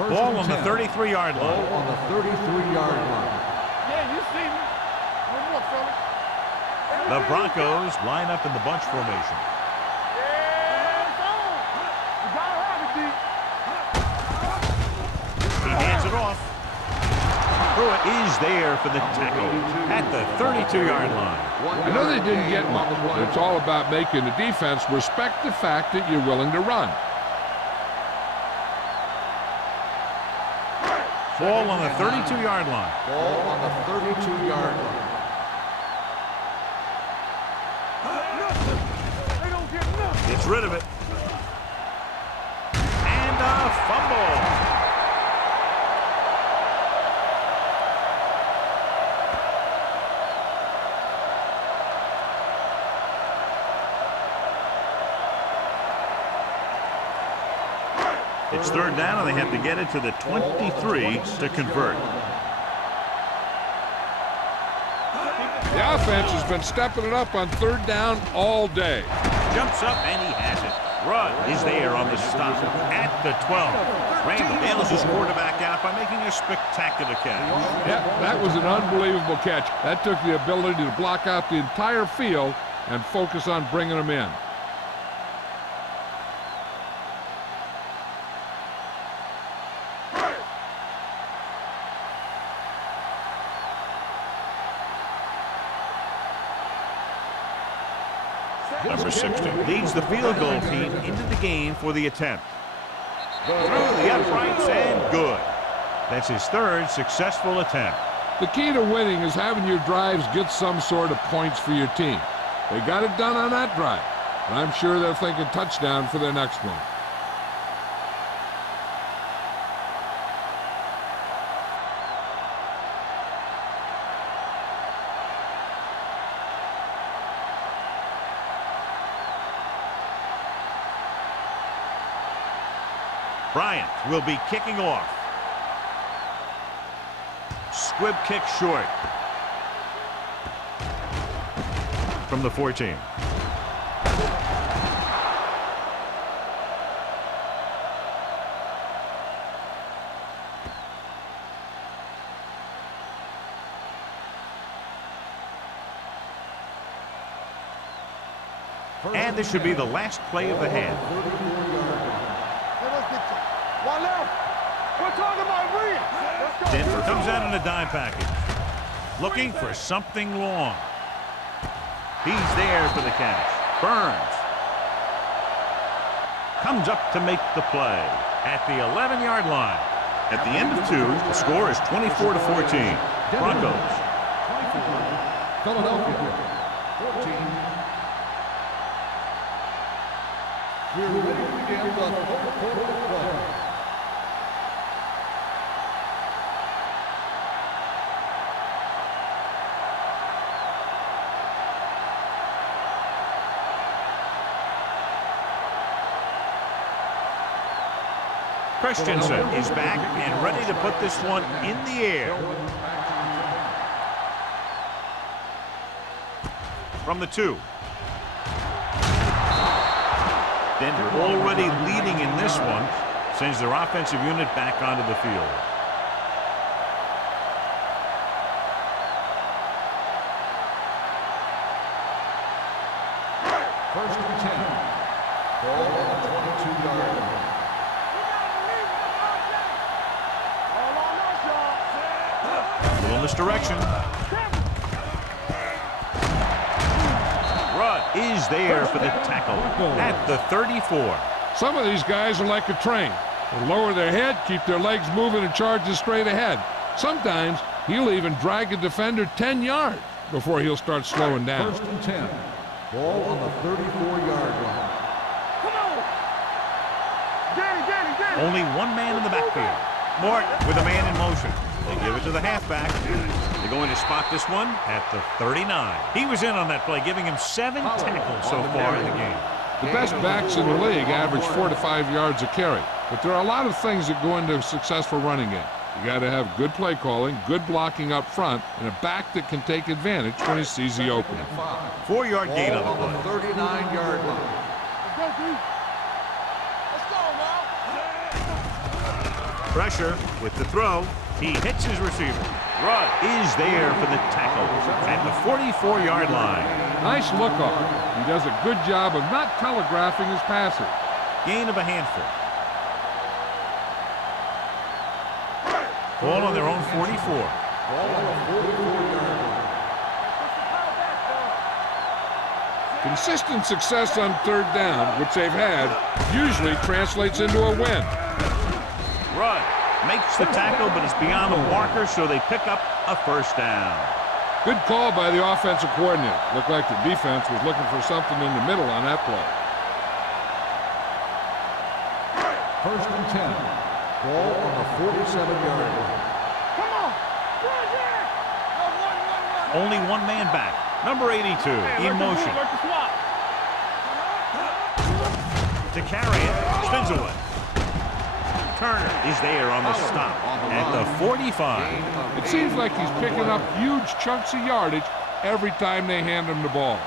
Ball on the 33-yard line. Ball on the 33-yard line. Yeah, you see me. One more, fella. The Broncos line up in the bunch formation. Yeah, it's on. You gotta have it, D. He hands it off. Pruitt is there for the tackle at the 32-yard line. I know they didn't get much, but it's all about making the defense respect the fact that you're willing to run. Ball on the 32-yard line. Ball on the 32-yard line. They don't get nothing. Gets rid of it. And a fumble. It's third down, and they have to get it to the 23 to convert. The offense has been stepping it up on third down all day. Jumps up, and he has it. Rudd is there on the stop at the 12. Randall bails his quarterback out by making a spectacular catch. Yep, that was an unbelievable catch. That took the ability to block out the entire field and focus on bringing them in. Number 60 leads the field goal team into the game for the attempt. Through the uprights and good. That's his third successful attempt. The key to winning is having your drives get some sort of points for your team. They got it done on that drive, and I'm sure they're thinking touchdown for their next one. Bryant will be kicking off. Squib kick short. From the 14. And this should be the last play of the half. One left. We're talking about Reed. Let's go. Denver comes out in a dime package. Looking for something long. He's there for the catch. Burns. Comes up to make the play at the 11-yard line. At the end of 2, the score is 24-14. Broncos. Philadelphia, 14. We're ready to begin the fourth quarter of play. Christensen is back and ready to put this one in the air. From the 2. Denver already leading in this one, sends their offensive unit back onto the field. First and 10. Ball on the 22-yard line. Little misdirection. Rudd is there for the tackle at the 34. Some of these guys are like a train. They lower their head, keep their legs moving, and charge straight ahead. Sometimes he'll even drag a defender 10 yards before he'll start slowing down. First and 10. Ball on the 34-yard line. Come on! Get it. Only one man in the backfield. Morton with a man in motion. They give it to the halfback. They're going to spot this one at the 39. He was in on that play, giving him 7 tackles so far in the game. The best backs in the league average 4 to 5 yards a carry. But there are a lot of things that go into a successful running game. You got to have good play calling, good blocking up front, and a back that can take advantage when he sees the opening. 4-yard gain on the Ball play. on the 39-yard line. Let's go, Mal. Pressure with the throw. He hits his receiver. Rudd is there for the tackle at the 44-yard line. Nice look off. He does a good job of not telegraphing his passes. Gain of a handful. Ball on their own 44. Ball on the 44-yard line. Consistent success on third down, which they've had, usually translates into a win. Rudd makes the tackle, but it's beyond the marker, so they pick up a first down. Good call by the offensive coordinator. Looked like the defense was looking for something in the middle on that play. First and 10. Ball on the 47-yard line. Come on! Run. Only one man back. Number 82 in motion. Work the swap. To carry it, spins away. Turner is there on the stop at the 45. It seems like he's picking up huge chunks of yardage every time they hand him the ball.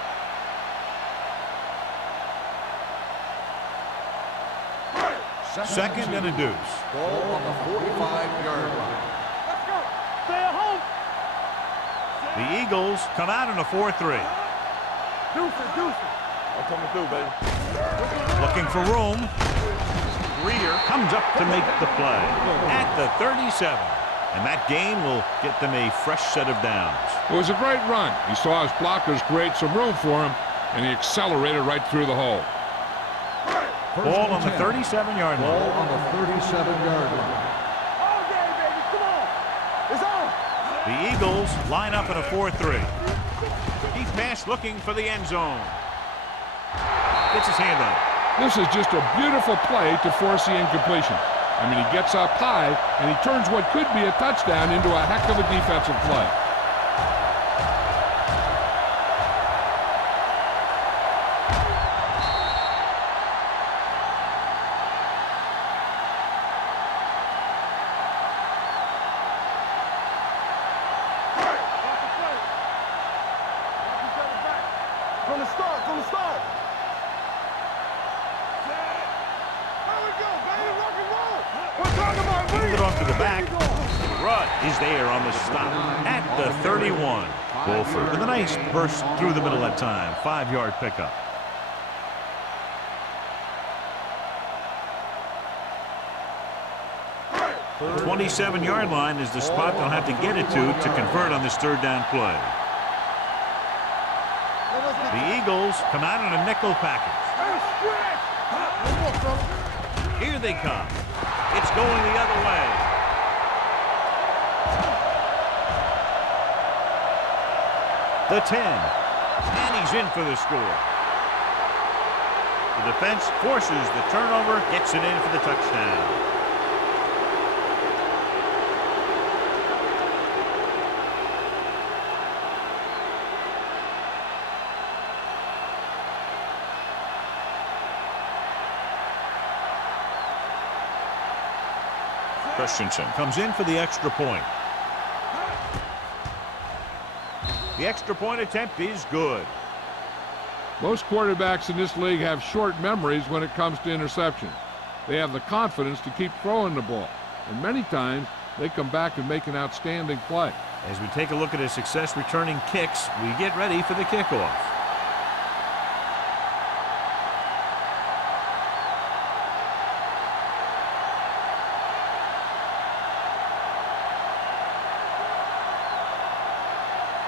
Second and a deuce. Ball on the 45-yard line. Let's go. Stay at home. The Eagles come out in a 4-3. Deuce it. That's coming through, baby. Looking for room. Reeder comes up to make the play at the 37. And that gain will get them a fresh set of downs. It was a great run. He saw his blockers create some room for him, and he accelerated right through the hole. Ball on the 37-yard line. Ball on the 37-yard line. All day, baby. Come on. It's on. The Eagles line up in a 4-3. Deep pass looking for the end zone. Gets his hand on it. This is just a beautiful play to force the incompletion. I mean, he gets up high, and he turns what could be a touchdown into a heck of a defensive play. From the start. There we go, baby. Rock and roll. We're talking about Handed off to the back. Rudd is there on the stop at the 31. Wolford with a nice burst through the middle that time. 5-yard pickup. The 27-yard line is the spot they'll have to get it to convert on this third down play. The Eagles come out in a nickel package. Here they come. It's going the other way. The 10. And he's in for the score. The defense forces the turnover, gets it in for the touchdown. Christensen comes in for the extra point. The extra point attempt is good. Most quarterbacks in this league have short memories when it comes to interceptions. They have the confidence to keep throwing the ball, and many times they come back and make an outstanding play. As we take a look at his success returning kicks, we get ready for the kickoff.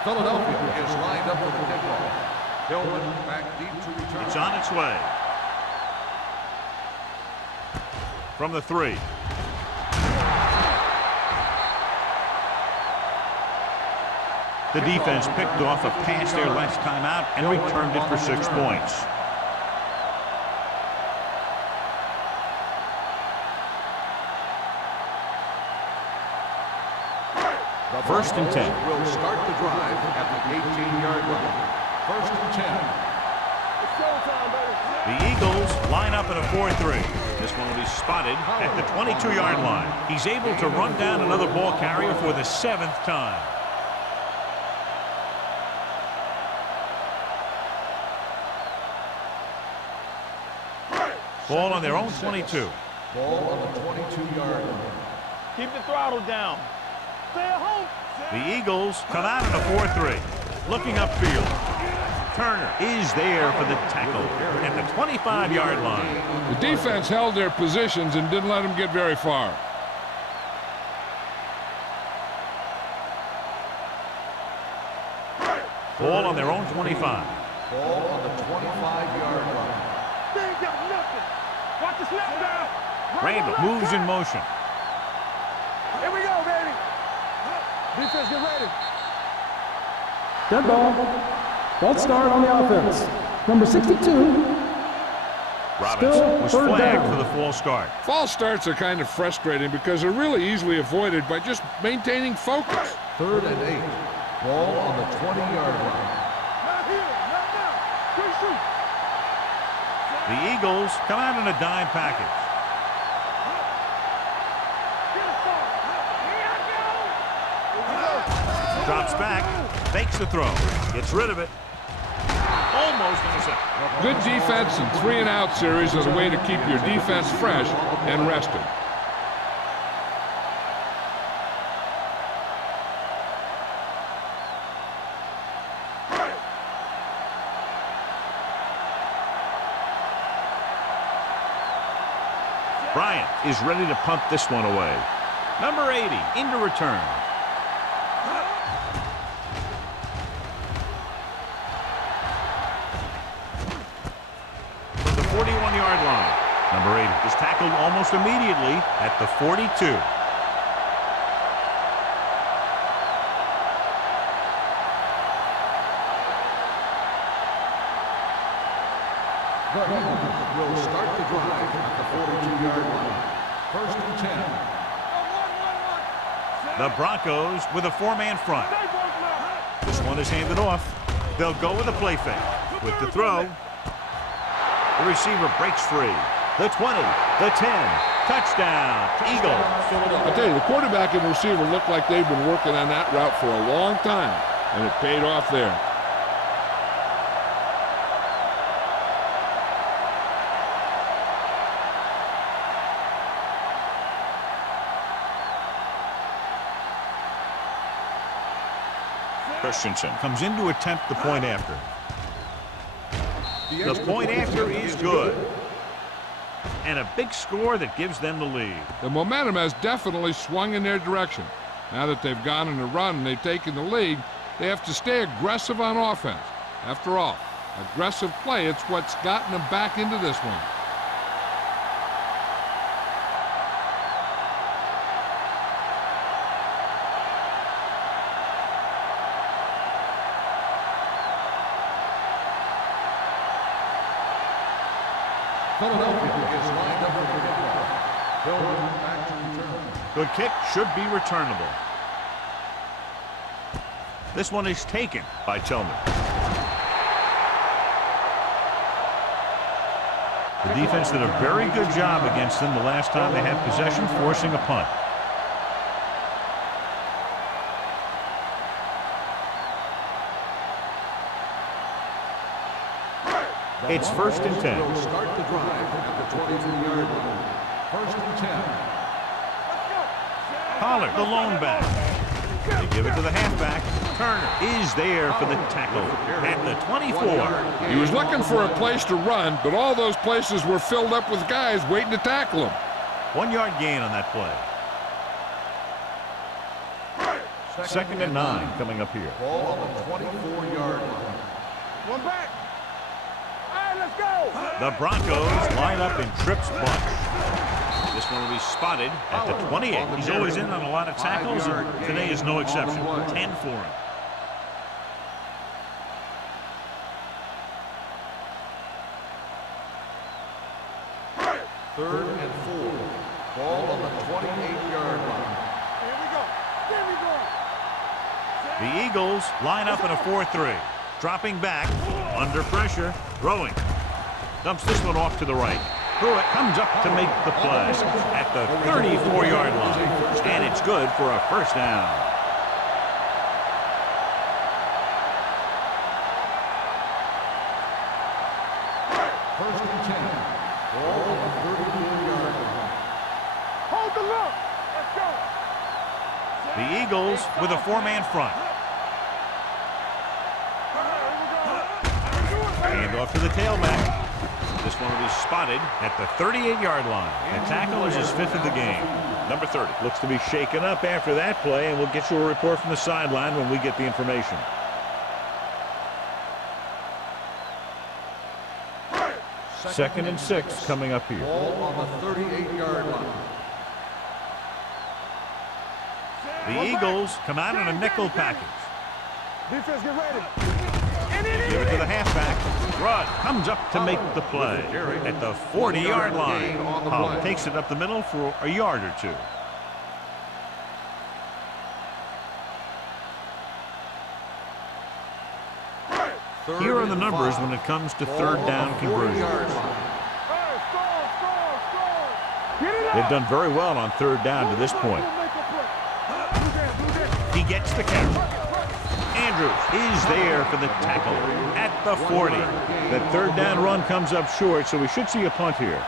Philadelphia is lined up for the kickoff. Hillman back deep to return. It's on its way. From the 3. The defense picked off a pass their last time out and returned it for 6 points. First and 10. Will start the drive at the 18-yard line. First and 10. The Eagles line up in a 4-3. This one will be spotted at the 22-yard line. He's able to run down another ball carrier for the 7th time. Ball on their own 22. Ball on the 22-yard line. Keep the throttle down. Stay at home. The Eagles come out in a 4-3. Looking upfield. Turner is there for the tackle at the 25-yard line. The defense held their positions and didn't let them get very far. Ball on their own 25. Ball on the 25-yard line. They ain't got nothing. Watch the snap down. Randall moves in motion. Here we go, baby. Defense, get ready. Dead ball. False start on the offense. Number 62. Robbins was third flagged down. for the false start. False starts are kind of frustrating because they're really easily avoided by just maintaining focus. 3rd and 8. Ball on the 20-yard line. Not here. Not now. Quick shoot. The Eagles come out in a dime package. Drops back, fakes the throw, gets rid of it. Almost intercepted. Good defense and 3-and-out series is a way to keep your defense fresh and rested. Bryant is ready to punt this one away. Number 80 into return. From the 41-yard line. Number 80 is tackled almost immediately at the 42. The Eagles will start the drive at the 42-yard line. First and 10. The Broncos with a 4-man front. This one is handed off. They'll go with a play fake. With the throw, the receiver breaks free. The 20, the 10, touchdown, Eagles. I tell you, the quarterback and receiver look like they've been working on that route for a long time, and it paid off there. Christensen comes in to attempt the point after. The point after is good. And a big score that gives them the lead. The momentum has definitely swung in their direction. Now that they've gone on a run and they've taken the lead, they have to stay aggressive on offense. After all, aggressive play, it's what's gotten them back into this one. Philadelphia is lined up for the kickoff. Hillman back to return. Good kick should be returnable. This one is taken by Tillman. The defense did a very good job against them the last time they had possession, forcing a punt. It's first and 10. Will start the drive at the 23-yard line. First and 10. Pollard, the lone back. They give it to the halfback. Turner is there for the tackle at the 24. He was looking for a place to run, but all those places were filled up with guys waiting to tackle him. 1 yard gain on that play. Second and 9 coming up here. Ball on the 24-yard line. One back. All right, let's go. The Broncos line up in trips bunch. This one will be spotted at the 28. He's always in on a lot of tackles, and today is no exception. 10 for him. 3rd and 4. Ball on the 28-yard line. Here we go. Here we go. The Eagles line up in a 4-3. Dropping back, under pressure, throwing. Dumps this one off to the right. Pruitt comes up to make the play at the 34-yard line. And it's good for a first down. First and 10. Ball on the 34-yard line. Hold the look. Let's go. The Eagles with a 4-man front. Hand off to the tailback. This one will be spotted at the 38-yard line. The tackle is his 5th of the game. Number 30 looks to be shaken up after that play, and we'll get you a report from the sideline when we get the information. Second and 6 coming up here. Ball on the 38-yard line. The Eagles come out in a nickel package. Defense, get ready. Give it to the halfback. Rudd comes up to make the play at the 40-yard line. Hull takes it up the middle for a yard or two. Here are the numbers when it comes to 3rd down conversions. They've done very well on 3rd down to this point. He gets the catch. Andrews is there for the tackle at the 40. The 3rd down run comes up short, so we should see a punt here.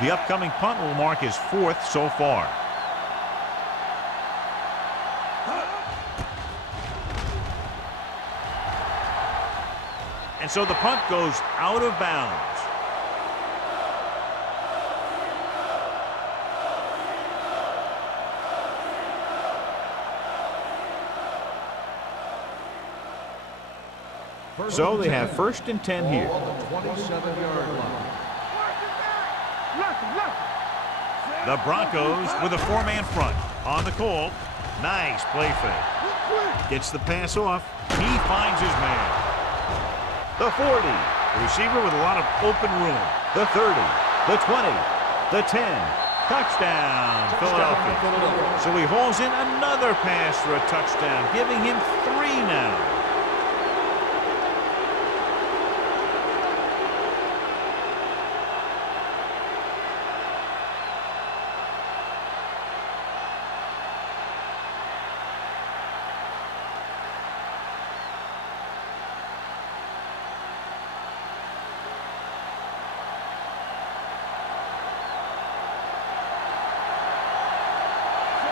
The upcoming punt will mark his 4th so far. And so the punt goes out of bounds. So they have 1st and 10 here. On the 27-yard line. The Broncos with a 4-man front. On the call. Nice play fake. Gets the pass off. He finds his man. The 40. The receiver with a lot of open room. The 30. The 20. The 10. Touchdown, Philadelphia. So he hauls in another pass for a touchdown, giving him 3 now.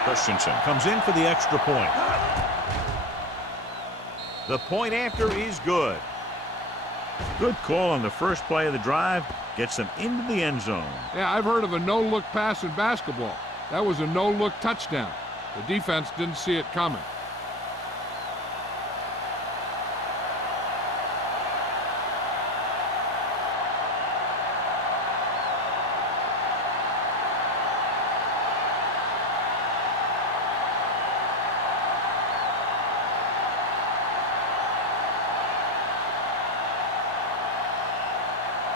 Christensen comes in for the extra point. The point after is good. Good call on the first play of the drive. Gets them into the end zone. Yeah, I've heard of a no-look pass in basketball. That was a no-look touchdown. The defense didn't see it coming.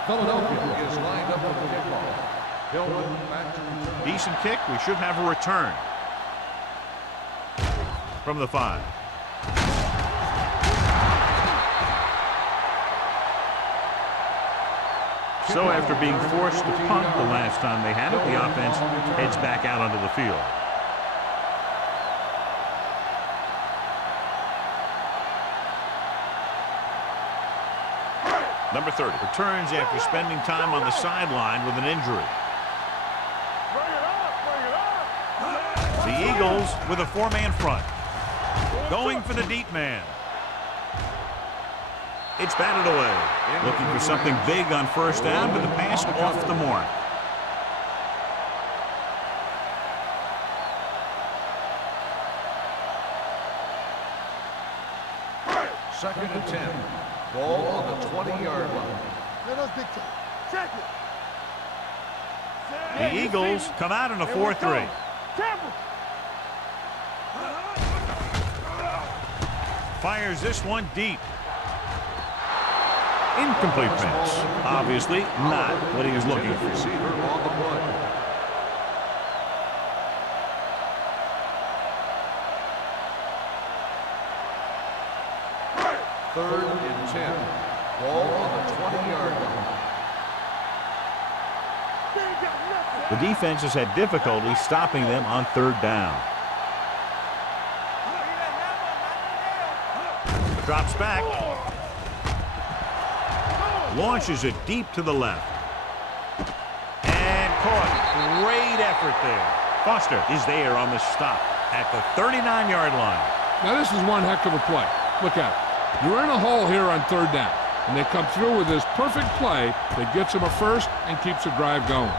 Philadelphia is lined up with the kickoff. Hillman back to return. Decent kick. We should have a return from the 5. So after being forced to punt the last time they had it, the offense heads back out onto the field. Number 30 returns after spending time on the sideline with an injury. The Eagles with a 4-man front. Going for the deep man. It's batted away. Looking for something big on first down, but the pass off the mark. Second and 10. Ball on the 20-yard line. Let us dictate. Check it. The Eagles come out in a 4-3. Fires this one deep. Incomplete pass. Obviously not what he was looking for. Receiver on the play. Third and 10. Ball on the 20-yard line. The defense has had difficulty stopping them on third down. Drops back. Launches it deep to the left. And caught. Great effort there. Foster is there on the stop at the 39-yard line. Now this is one heck of a play. Look at it. You're in a hole here on third down, and they come through with this perfect play that gets them a first and keeps the drive going.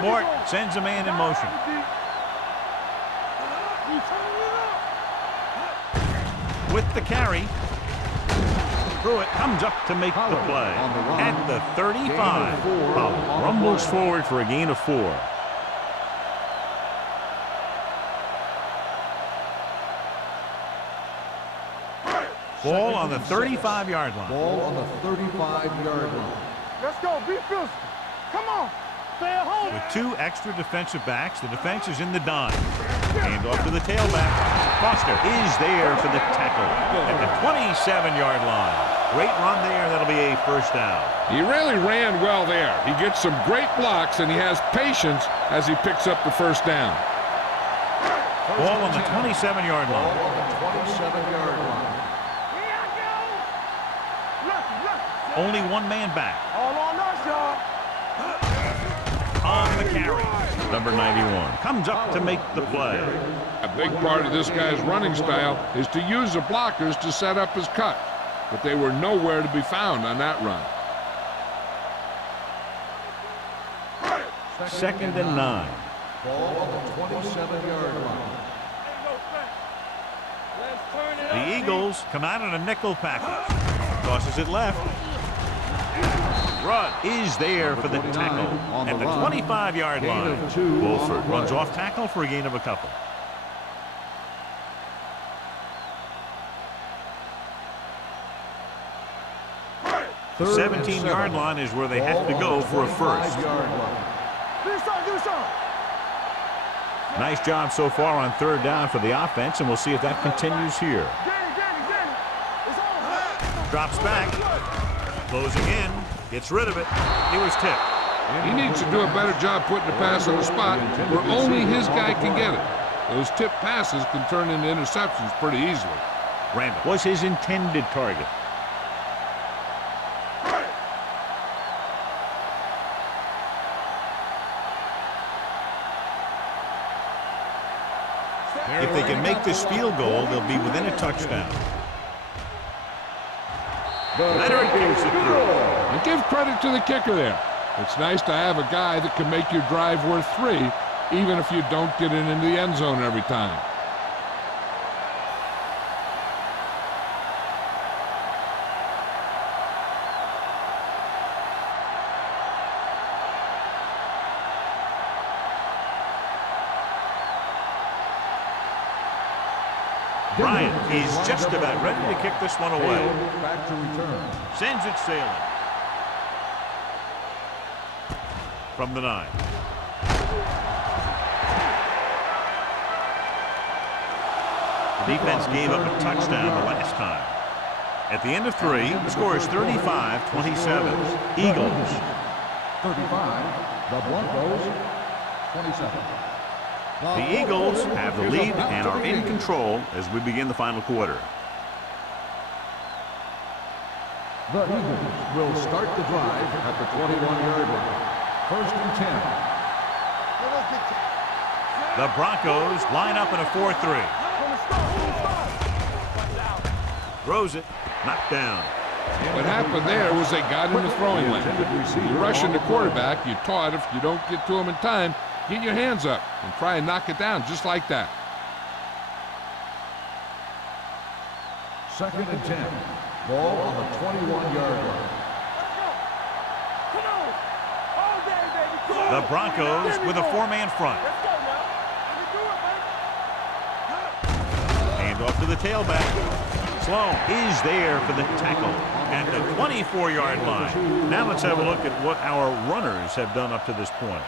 Mort sends a man in motion. With the carry. Pruitt comes up to make the play. At the 35. Pollard rumbles forward for a gain of 4. Ball on the 35-yard line. Ball on the 35-yard line. Let's go. Be physical. Come on. Stay at home. With 2 extra defensive backs, the defense is in the dime. Hand off to the tailback. Foster is there for the tackle at the 27-yard line. Great run there. That'll be a first down. He really ran well there. He gets some great blocks, and he has patience as he picks up the first down. Ball on the 27-yard Ball line. on the 27-yard line. Only 1 man back. All on us, y'all. On the carry. Number 91 comes up to make the play. A big part of this guy's running style is to use the blockers to set up his cut, but they were nowhere to be found on that run. Second and 9. Ball on the 27-yard line. The Eagles come out in a nickel package. Tosses it left. Run is there for the tackle at the 25-yard line. Wolford runs off tackle for a gain of a couple. The 17-yard line is where they have to go for a first. Nice job so far on third down for the offense, and we'll see if that continues here. Drops back. Closing in. Gets rid of it. He was tipped. He needs to do a better job putting the pass on the spot where only his guy can get it. Those tip passes can turn into interceptions pretty easily. Randall was his intended target. If they can make this field goal, they'll be within a touchdown. Leonard kicks it through. And give credit to the kicker there. It's nice to have a guy that can make your drive worth 3, even if you don't get it into the end zone every time. Bryant is just about ready to kick this one away. Back to return. Sends it sailing. From the 9. The defense gave up a touchdown the last time. At the end of 3, the score is 35-27. Eagles. 35. The Broncos. 27. The Eagles have the lead and are in control as we begin the final quarter. The Eagles will start the drive at the 21-yard line. First and 10. The Broncos line up in a 4-3. Throws it. Knocked down. What happened there was they got in the throwing lane. You're rushing the quarterback. You're taught if you don't get to him in time, get your hands up and try and knock it down just like that. 2nd and 10. Ball on the 21-yard line. The Broncos with a 4-man front. Hand off to the tailback. Sloan is there for the tackle at the 24-yard line. Now let's have a look at what our runners have done up to this point.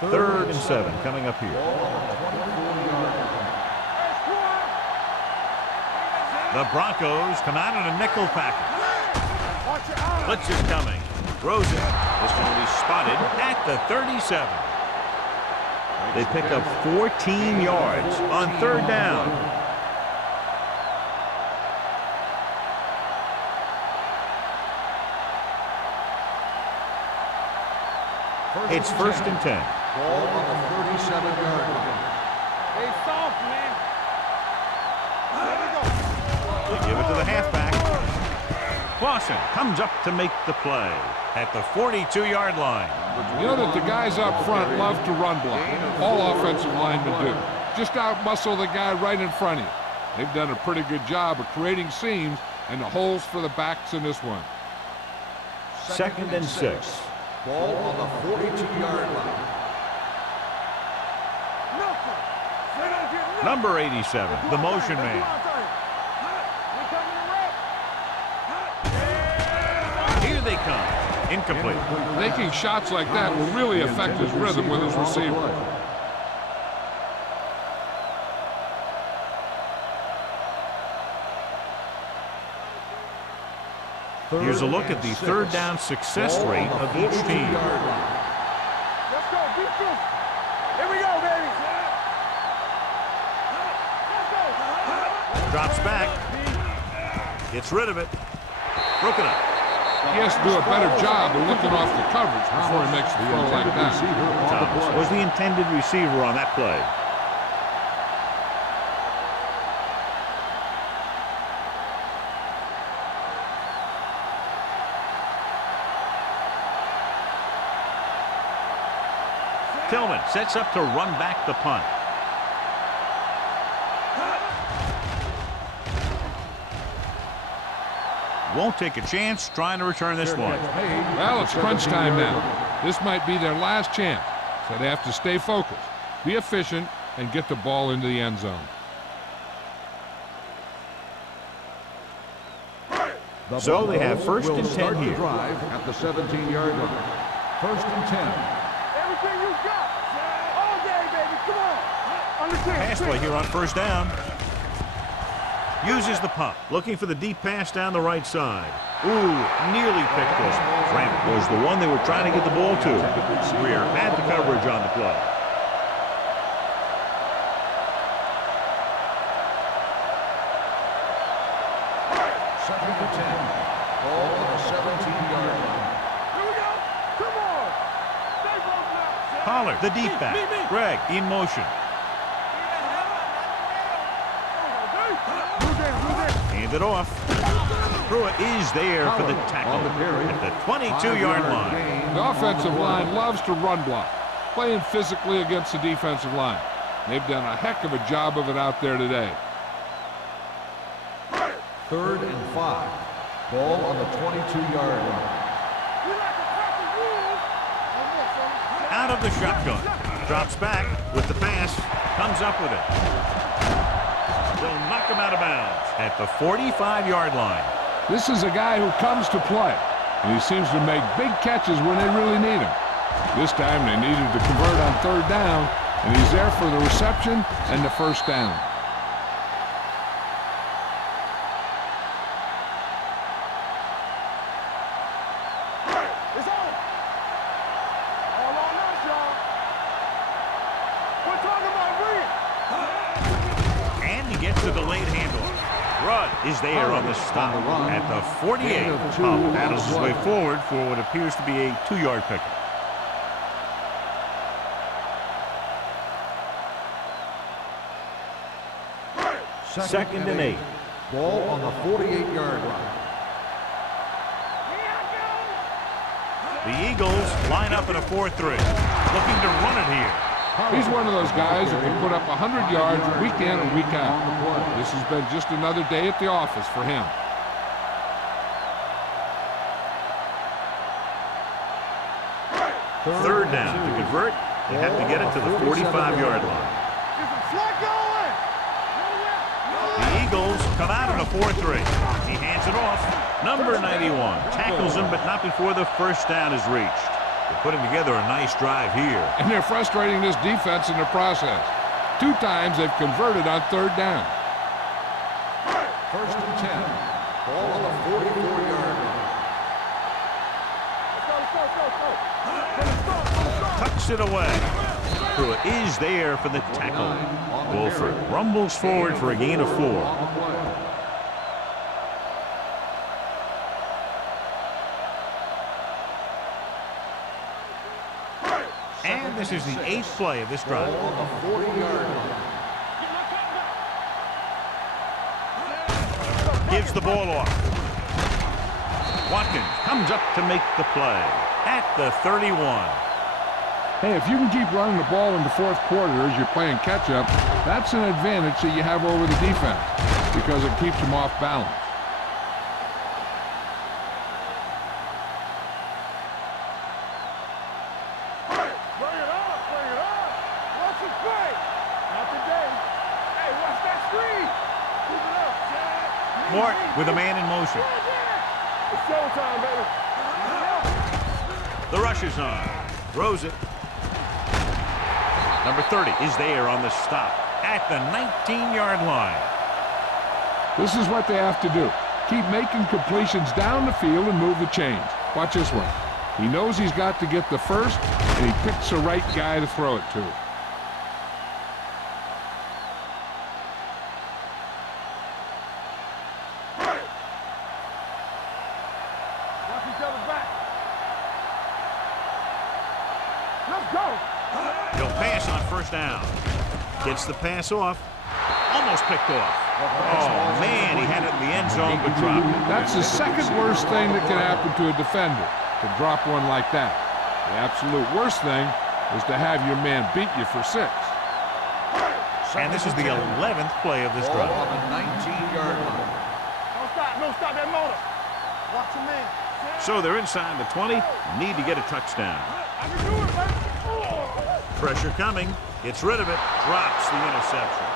Third and 7 coming up here. The Broncos come out in a nickel package. Blitz is coming. Throws it. This one will be spotted at the 37. They pick up 14 yards on 3rd down. It's 1st and 10. Ball on the 37-yard line. Hey, soft, man. They give it to the halfback. Clausen comes up to make the play at the 42-yard line. You know that the guys up front love to run block. All offensive linemen do. Just out-muscle the guy right in front of you. They've done a pretty good job of creating seams and the holes for the backs in this one. 2nd and 6. Ball on the 42-yard line. Number 87, the motion man. Here they come. Incomplete. Making shots like that will really affect his rhythm with his receiver. Here's a look at the 3rd down success rate of each team. Let's go, defense. Here we go, baby. Drops back. Gets rid of it. Broken up. He has to do a better job of looking off the coverage before he makes the throw like that. Thomas was the intended receiver on that play. Tillman sets up to run back the punt. Won't take a chance trying to return this one. Well, it's crunch time now. This might be their last chance, so they have to stay focused, be efficient, and get the ball into the end zone. So they have 1st and 10 here. Drive at the 17-yard line. 1st and 10. Everything you got. All day, baby. Come on. Understand. Pass play here on 1st down. Uses the pump, looking for the deep pass down the right side. Ooh, nearly picked off. Grant was the one they were trying to get the ball to. Greer had the coverage on the play. Second and 10. Ball on the 17-yard line. Here we go. Come on. Stay close now. Pollard, the deep back. Greg in motion. Hand it off. Pruitt is there for the tackle at the 22-yard line. The offensive line loves to run block, playing physically against the defensive line. They've done a heck of a job of it out there today. 3rd and 5. Ball on the 22-yard line. Out of the shotgun. Drops back with the pass. Comes up with it. They'll knock him out of bounds at the 45-yard line. This is a guy who comes to play, and he seems to make big catches when they really need him. This time they needed to convert on 3rd down, and he's there for the reception and the 1st down. It's on. All on us, y'all. We're talking about Reed. And he gets the delayed handoff. Rudd is there on the stop at the 48. Pop battles his way forward for what appears to be a 2-yard pickup. 2nd and 8. Ball on the 48-yard line. The Eagles line up in a 4-3, looking to run it here. He's one of those guys that can put up 100 yards week in and week out. This has been just another day at the office for him. Third down. To convert, they have to get it to the 45-yard line. The Eagles come out in a 4-3. He hands it off. Number 91 tackles him, but not before the first down is reached. They're putting together a nice drive here. And they're frustrating this defense in the process. 2 times they've converted on 3rd down. 1st and 10. Ball on the 44-yard line. Tucks it away. Pruitt is there for the tackle. Wolford rumbles forward for a gain of 4. And this is the 8th play of this drive. Ball on the 40-yard line. Gives the ball off. Watkins comes up to make the play at the 31. Hey, if you can keep running the ball in the 4th quarter as you're playing catch-up, that's an advantage that you have over the defense because it keeps them off balance. Bring it up, bring it up. What's the play? Not today. Hey, watch that screen. Keep it up, Chad. Mort with a man in motion. It's showtime, baby. The rush is on. Throws it. Number 30 is there on the stop at the 19-yard line. This is what they have to do. Keep making completions down the field and move the chains. Watch this one. He knows he's got to get the first, and he picks the right guy to throw it to. Watch each other back. Let's go. He'll pass on 1st down. Gets the pass off. Almost picked off. Oh, man, he had it in the end zone but dropped it. That's the 2nd worst thing that can happen to a defender, to drop one like that. The absolute worst thing is to have your man beat you for 6. And this is the 11th play of this Ball drive. on the 19-yard line. Don't stop that motor. Watch your man. So they're inside the 20. Need to get a touchdown. I can do it, baby. Pressure coming. Gets rid of it. Drops the interception.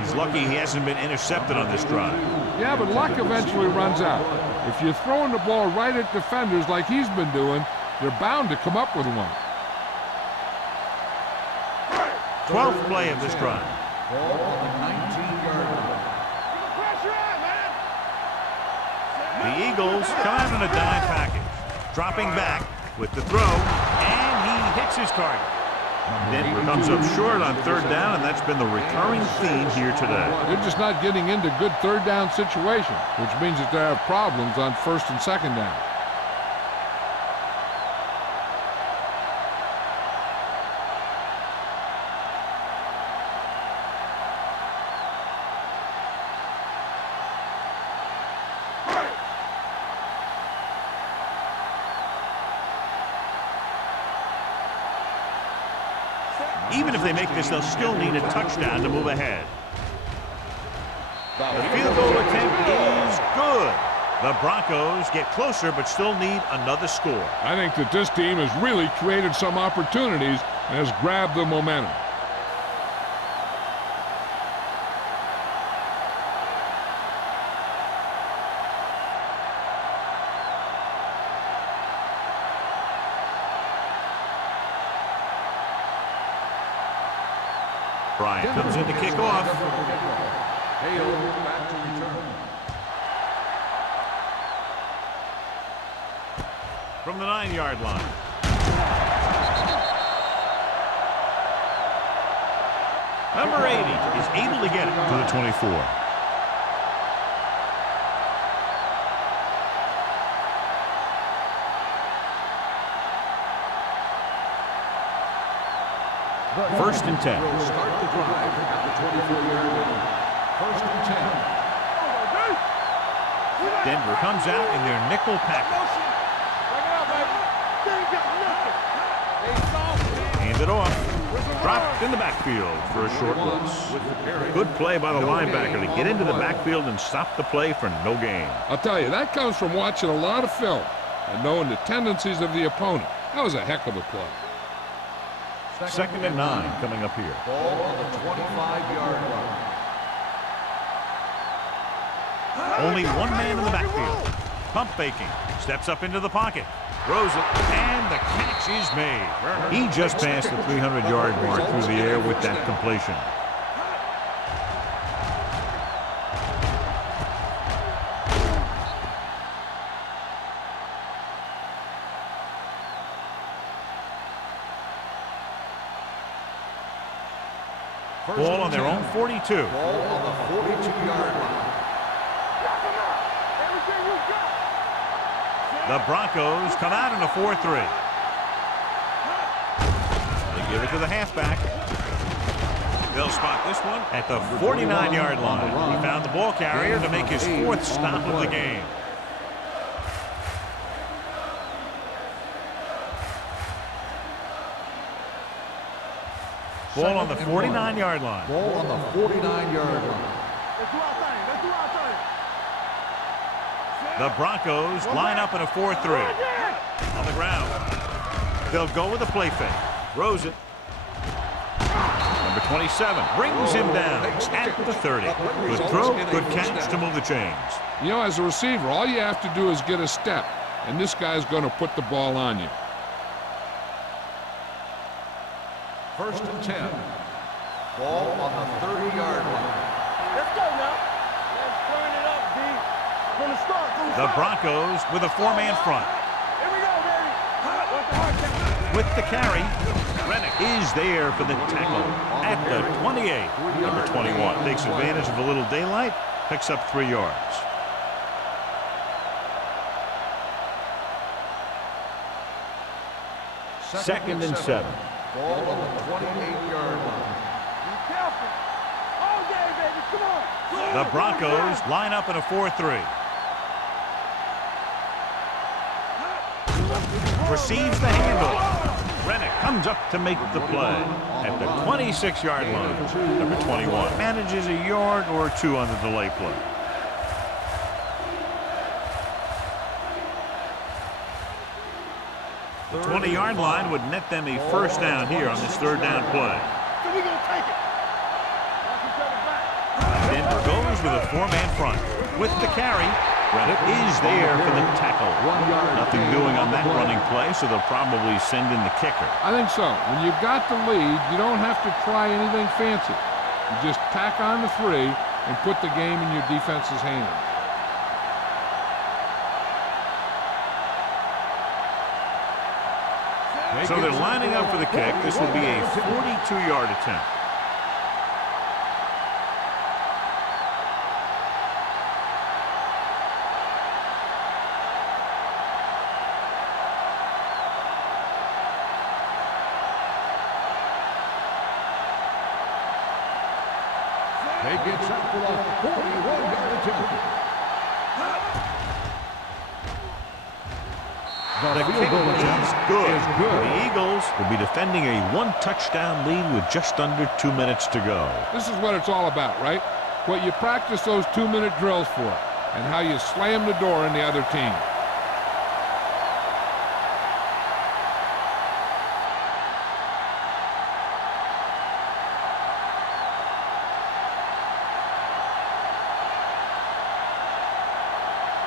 He's lucky he hasn't been intercepted on this drive. Yeah, but luck eventually runs out. If you're throwing the ball right at defenders like he's been doing, they're bound to come up with one. 12th play of this drive. Ball on the 19-yard line. Pressure on, man. The Eagles come out in a dime package. Dropping back with the throw, and he hits his target. Denver comes up short on 3rd down, and that's been the recurring theme here today. They're just not getting into good 3rd down situations, which means that they have problems on 1st and 2nd down. Even if they make this, they'll still need a touchdown to move ahead. The field goal attempt is good. The Broncos get closer but still need another score. I think that this team has really created some opportunities and has grabbed the momentum. Bryant comes in to kick off. Hale back to return. From the 9-yard line. Number 80 is able to get it to the 24. The 1st and 10. will start the drive at the 24-yard line. First and 10. Denver comes out in their nickel package. Hand it off. Dropped in the backfield for a short loss. Good play by the linebacker to get into the backfield and stop the play for no gain. I'll tell you, that comes from watching a lot of film and knowing the tendencies of the opponent. That was a heck of a play. Second and 9 coming up here. Ball on the 25-yard line. Only one man in the backfield. Pump faking. Steps up into the pocket. Throws it. And the catch is made. He just passed the 300-yard mark through the air with that completion. Ball on their own 42. Ball on the 42-yard line. The Broncos come out in a 4-3. They give it to the halfback. They'll spot this one at the 49-yard line. He found the ball carrier to make his 4th stop of the game. Ball on the 49-yard line. Ball on the 49-yard line. The Broncos line up in a 4-3. On the ground. They'll go with a play fake. Throws it. Number 27 brings him down at the 30. Good throw, good catch to move the chains. You know, as a receiver, all you have to do is get a step, and this guy's going to put the ball on you. First and 10. Ball on the 30-yard line. Let's go now. Let's turn it up, D. From the start. The Broncos with a 4-man front. Here we go, baby. With the carry, Rennick is there for the tackle at the 28. Number 21 takes advantage of a little daylight, picks up 3 yards. Second and 7. Ball on the 28-yard line. Be careful. All day, baby. Come on. The Broncos line up in a 4-3. Receives the handoff. Rennick comes up to make the play at the 26-yard line. Number 21 manages a yard or 2 on the delay play. The 20-yard line would net them a first down here on this 3rd down play. So we gonna take it. Denver goes with a 4-man front. With the carry, Rennick is there for the tackle. Nothing doing on that running play, so they'll probably send in the kicker. I think so. When you've got the lead, you don't have to try anything fancy. You just tack on the 3 and put the game in your defense's hands. So they're lining up for the kick. This will be a 42-yard attempt. They get set for a 41-yard attempt. The kick is good. The Eagles will be defending a 1-touchdown lead with just under 2 minutes to go. This is what it's all about, right? What you practice those 2-minute drills for, and how you slam the door in the other team.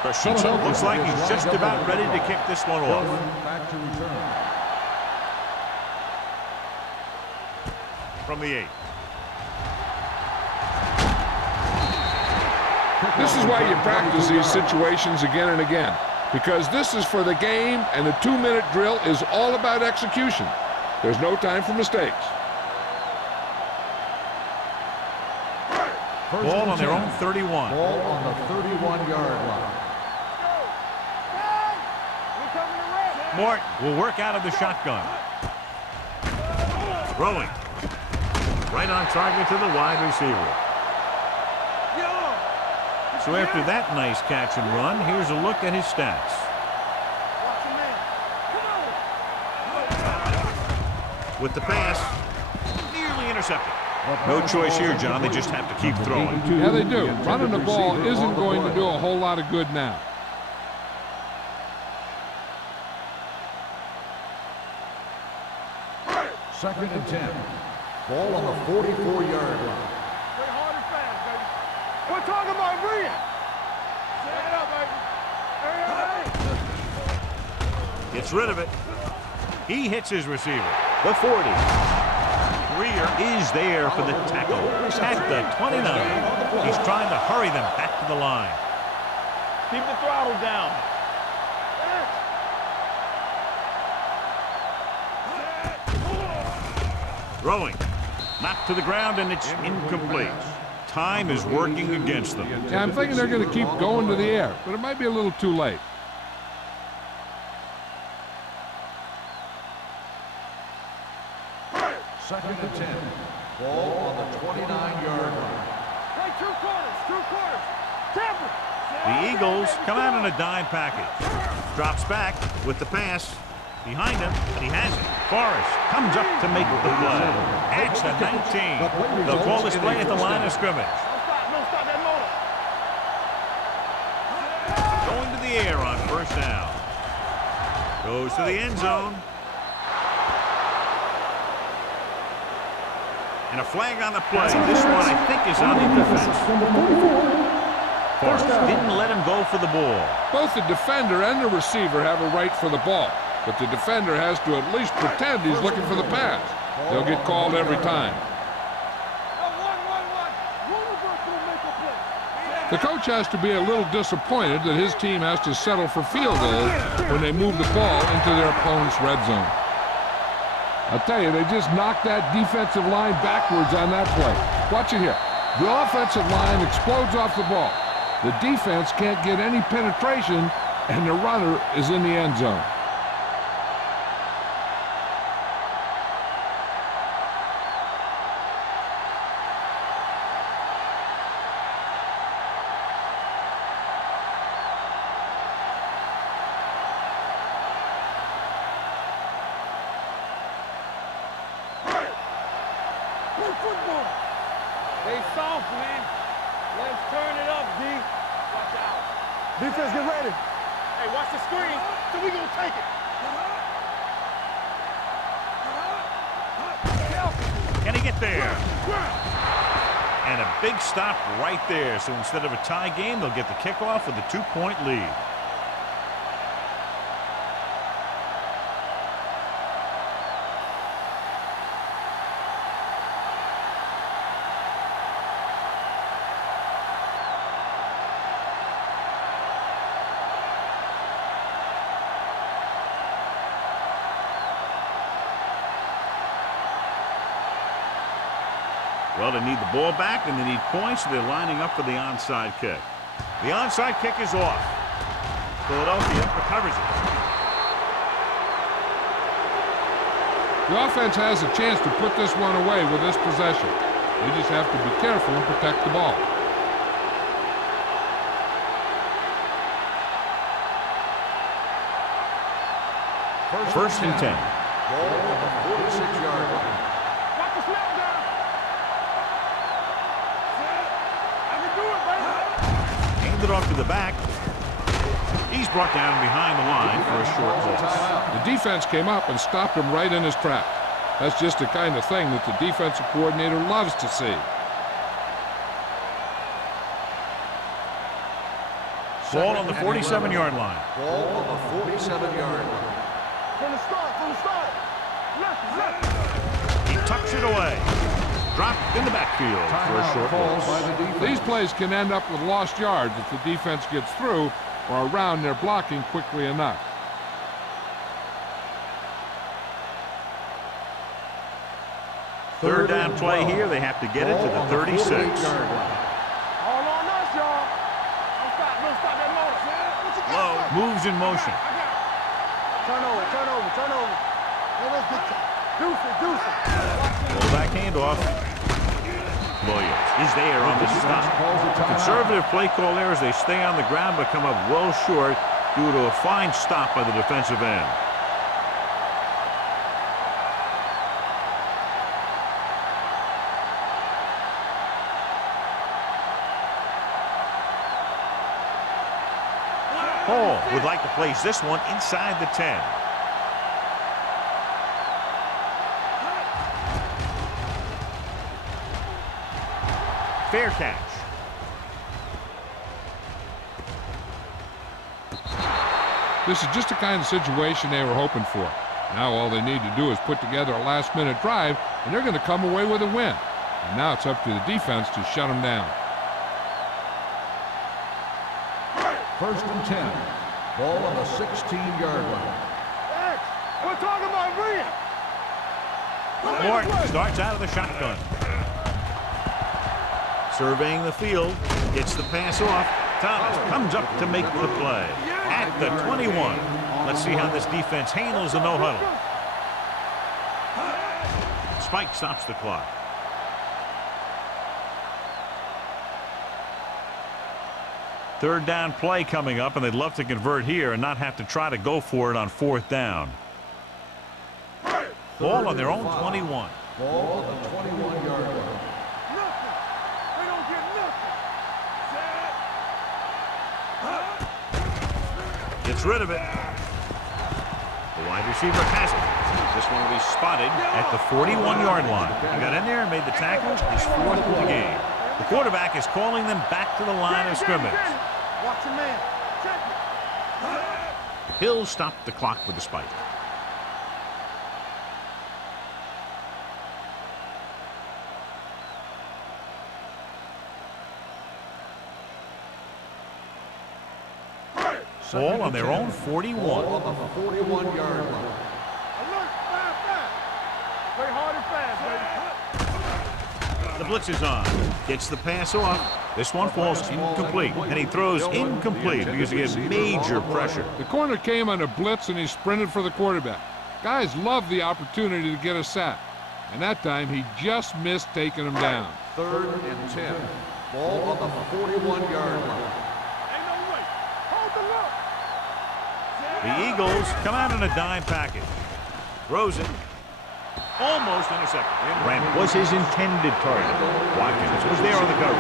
Christensen looks like he's just about ready to kick this one off. Back to return. From the 8. This is why you practice these situations again and again, because this is for the game, and the 2-minute drill is all about execution. There's no time for mistakes. Ball on their own 31. Ball on the 31-yard line. Morton will work out of the shotgun. Throwing. Right on target to the wide receiver. So after that nice catch and run, here's a look at his stats. With the pass, nearly intercepted. No choice here, John. They just have to keep throwing. Yeah, they do. Running the ball isn't going to do a whole lot of good now. Second and 10. Ball on the 44-yard line. Play hard and fast, baby. We're talking about Rhea. Set it up, baby. Hey, Gets rid of it. He hits his receiver. The 40. Greer is there for the tackle. At the 29. He's trying to hurry them back to the line. keep the throttle down. Throwing. Knocked to the ground, and it's incomplete. Time is working against them. Yeah, I'm thinking they're going to keep going to the air, but it might be a little too late. Second and 10. Ball on the 29-yard line. Hey, two quarters. Tampa. The Eagles come out in a dime package. Drops back with the pass. Behind him, but he has it. Forrest comes up to make the play. At the 19. They'll call this play at the line of scrimmage. Don't stop that motor. Going to the air on first down. Goes to the end zone. And a flag on the play. This one, I think, is on the defense. Forrest didn't let him go for the ball. Both the defender and the receiver have a right for the ball, but the defender has to at least pretend he's looking for the pass. They'll get called every time. The coach has to be a little disappointed that his team has to settle for field goals when they move the ball into their opponent's red zone. I'll tell you, they just knocked that defensive line backwards on that play. Watch it here. The offensive line explodes off the ball. The defense can't get any penetration, and the runner is in the end zone. They soft, man. Let's turn it up, D. Watch out. Defense, get ready. Hey, watch the screen. So we gonna take it. Can he get there? And a big stop right there. So instead of a tie game, they'll get the kickoff with a 2-point lead. Well, they need the ball back, and they need points, so they're lining up for the onside kick. The onside kick is off. Philadelphia recovers it. The offense has a chance to put this one away with this possession. They just have to be careful and protect the ball. First and 10. Ball on the 46-yard line. Watch the snap down. I can do it, baby. Hand it off to the back. He's brought down behind the line for a short loss. The defense came up and stopped him right in his tracks. That's just the kind of thing that the defensive coordinator loves to see. Ball on the 47-yard line. Ball on the 47-yard line. From the start. Left. He tucks it away. Dropped in the backfield for a short loss. These plays can end up with lost yards if the defense gets through or around their blocking quickly enough. Third down play here. They have to get it to the 36. All on us, y'all. Don't stop that motor. Low moves in motion. Turn over. Let's get Pull back handoff. Williams is there on the stop. Conservative play call there as they stay on the ground but come up well short due to a fine stop by the defensive end. Hall would like to place this one inside the 10. Fair catch. This is just the kind of situation they were hoping for. Now all they need to do is put together a last-minute drive, and they're going to come away with a win. And now it's up to the defense to shut them down. 1st and 10. Ball on the 16-yard line. We're talking about Reed. Morton starts out of the shotgun. Surveying the field, gets the pass off. Thomas comes up to make the play at the 21. Let's see how this defense handles the no-huddle. Spike stops the clock. Third down play coming up, and they'd love to convert here and not have to try to go for it on 4th down. Ball on their own 21. Ball on the 21-yard line. Gets rid of it. The wide receiver has it. This one will be spotted at the 41-yard line. He got in there and made the tackle. His 4th of the game. The quarterback is calling them back to the line of scrimmage. Watch your man. Check it. Hill stopped the clock with the spike. Ball on their own 41. Ball on the 41-yard line. Alert, fast. Play hard and fast, baby. The blitz is on. Gets the pass off. This one falls incomplete, and he throws incomplete because he gets major pressure. The corner came on a blitz, and he sprinted for the quarterback. Guys love the opportunity to get a sack, and that time he just missed taking him down. 3rd and 10. Ball on the 41-yard line. The Eagles come out in a dime package. Rosen almost intercepted. Grant was his intended target. Watkins was there on the cover.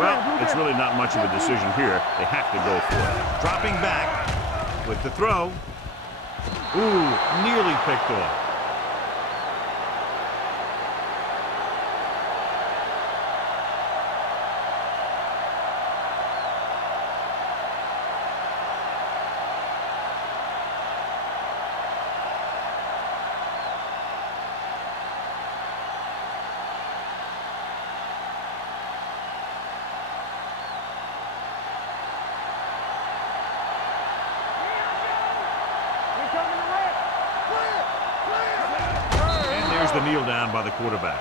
Well, it's really not much of a decision here. They have to go for it. Dropping back with the throw. Ooh, nearly picked off. The kneel down by the quarterback.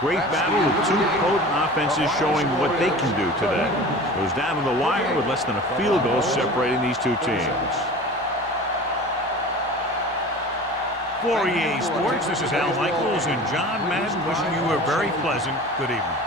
Great battle with two potent offenses showing what they can do today. Goes down to the wire with less than a field goal separating these two teams. For EA Sports, this is Al Michaels and John Madden wishing you a very pleasant good evening.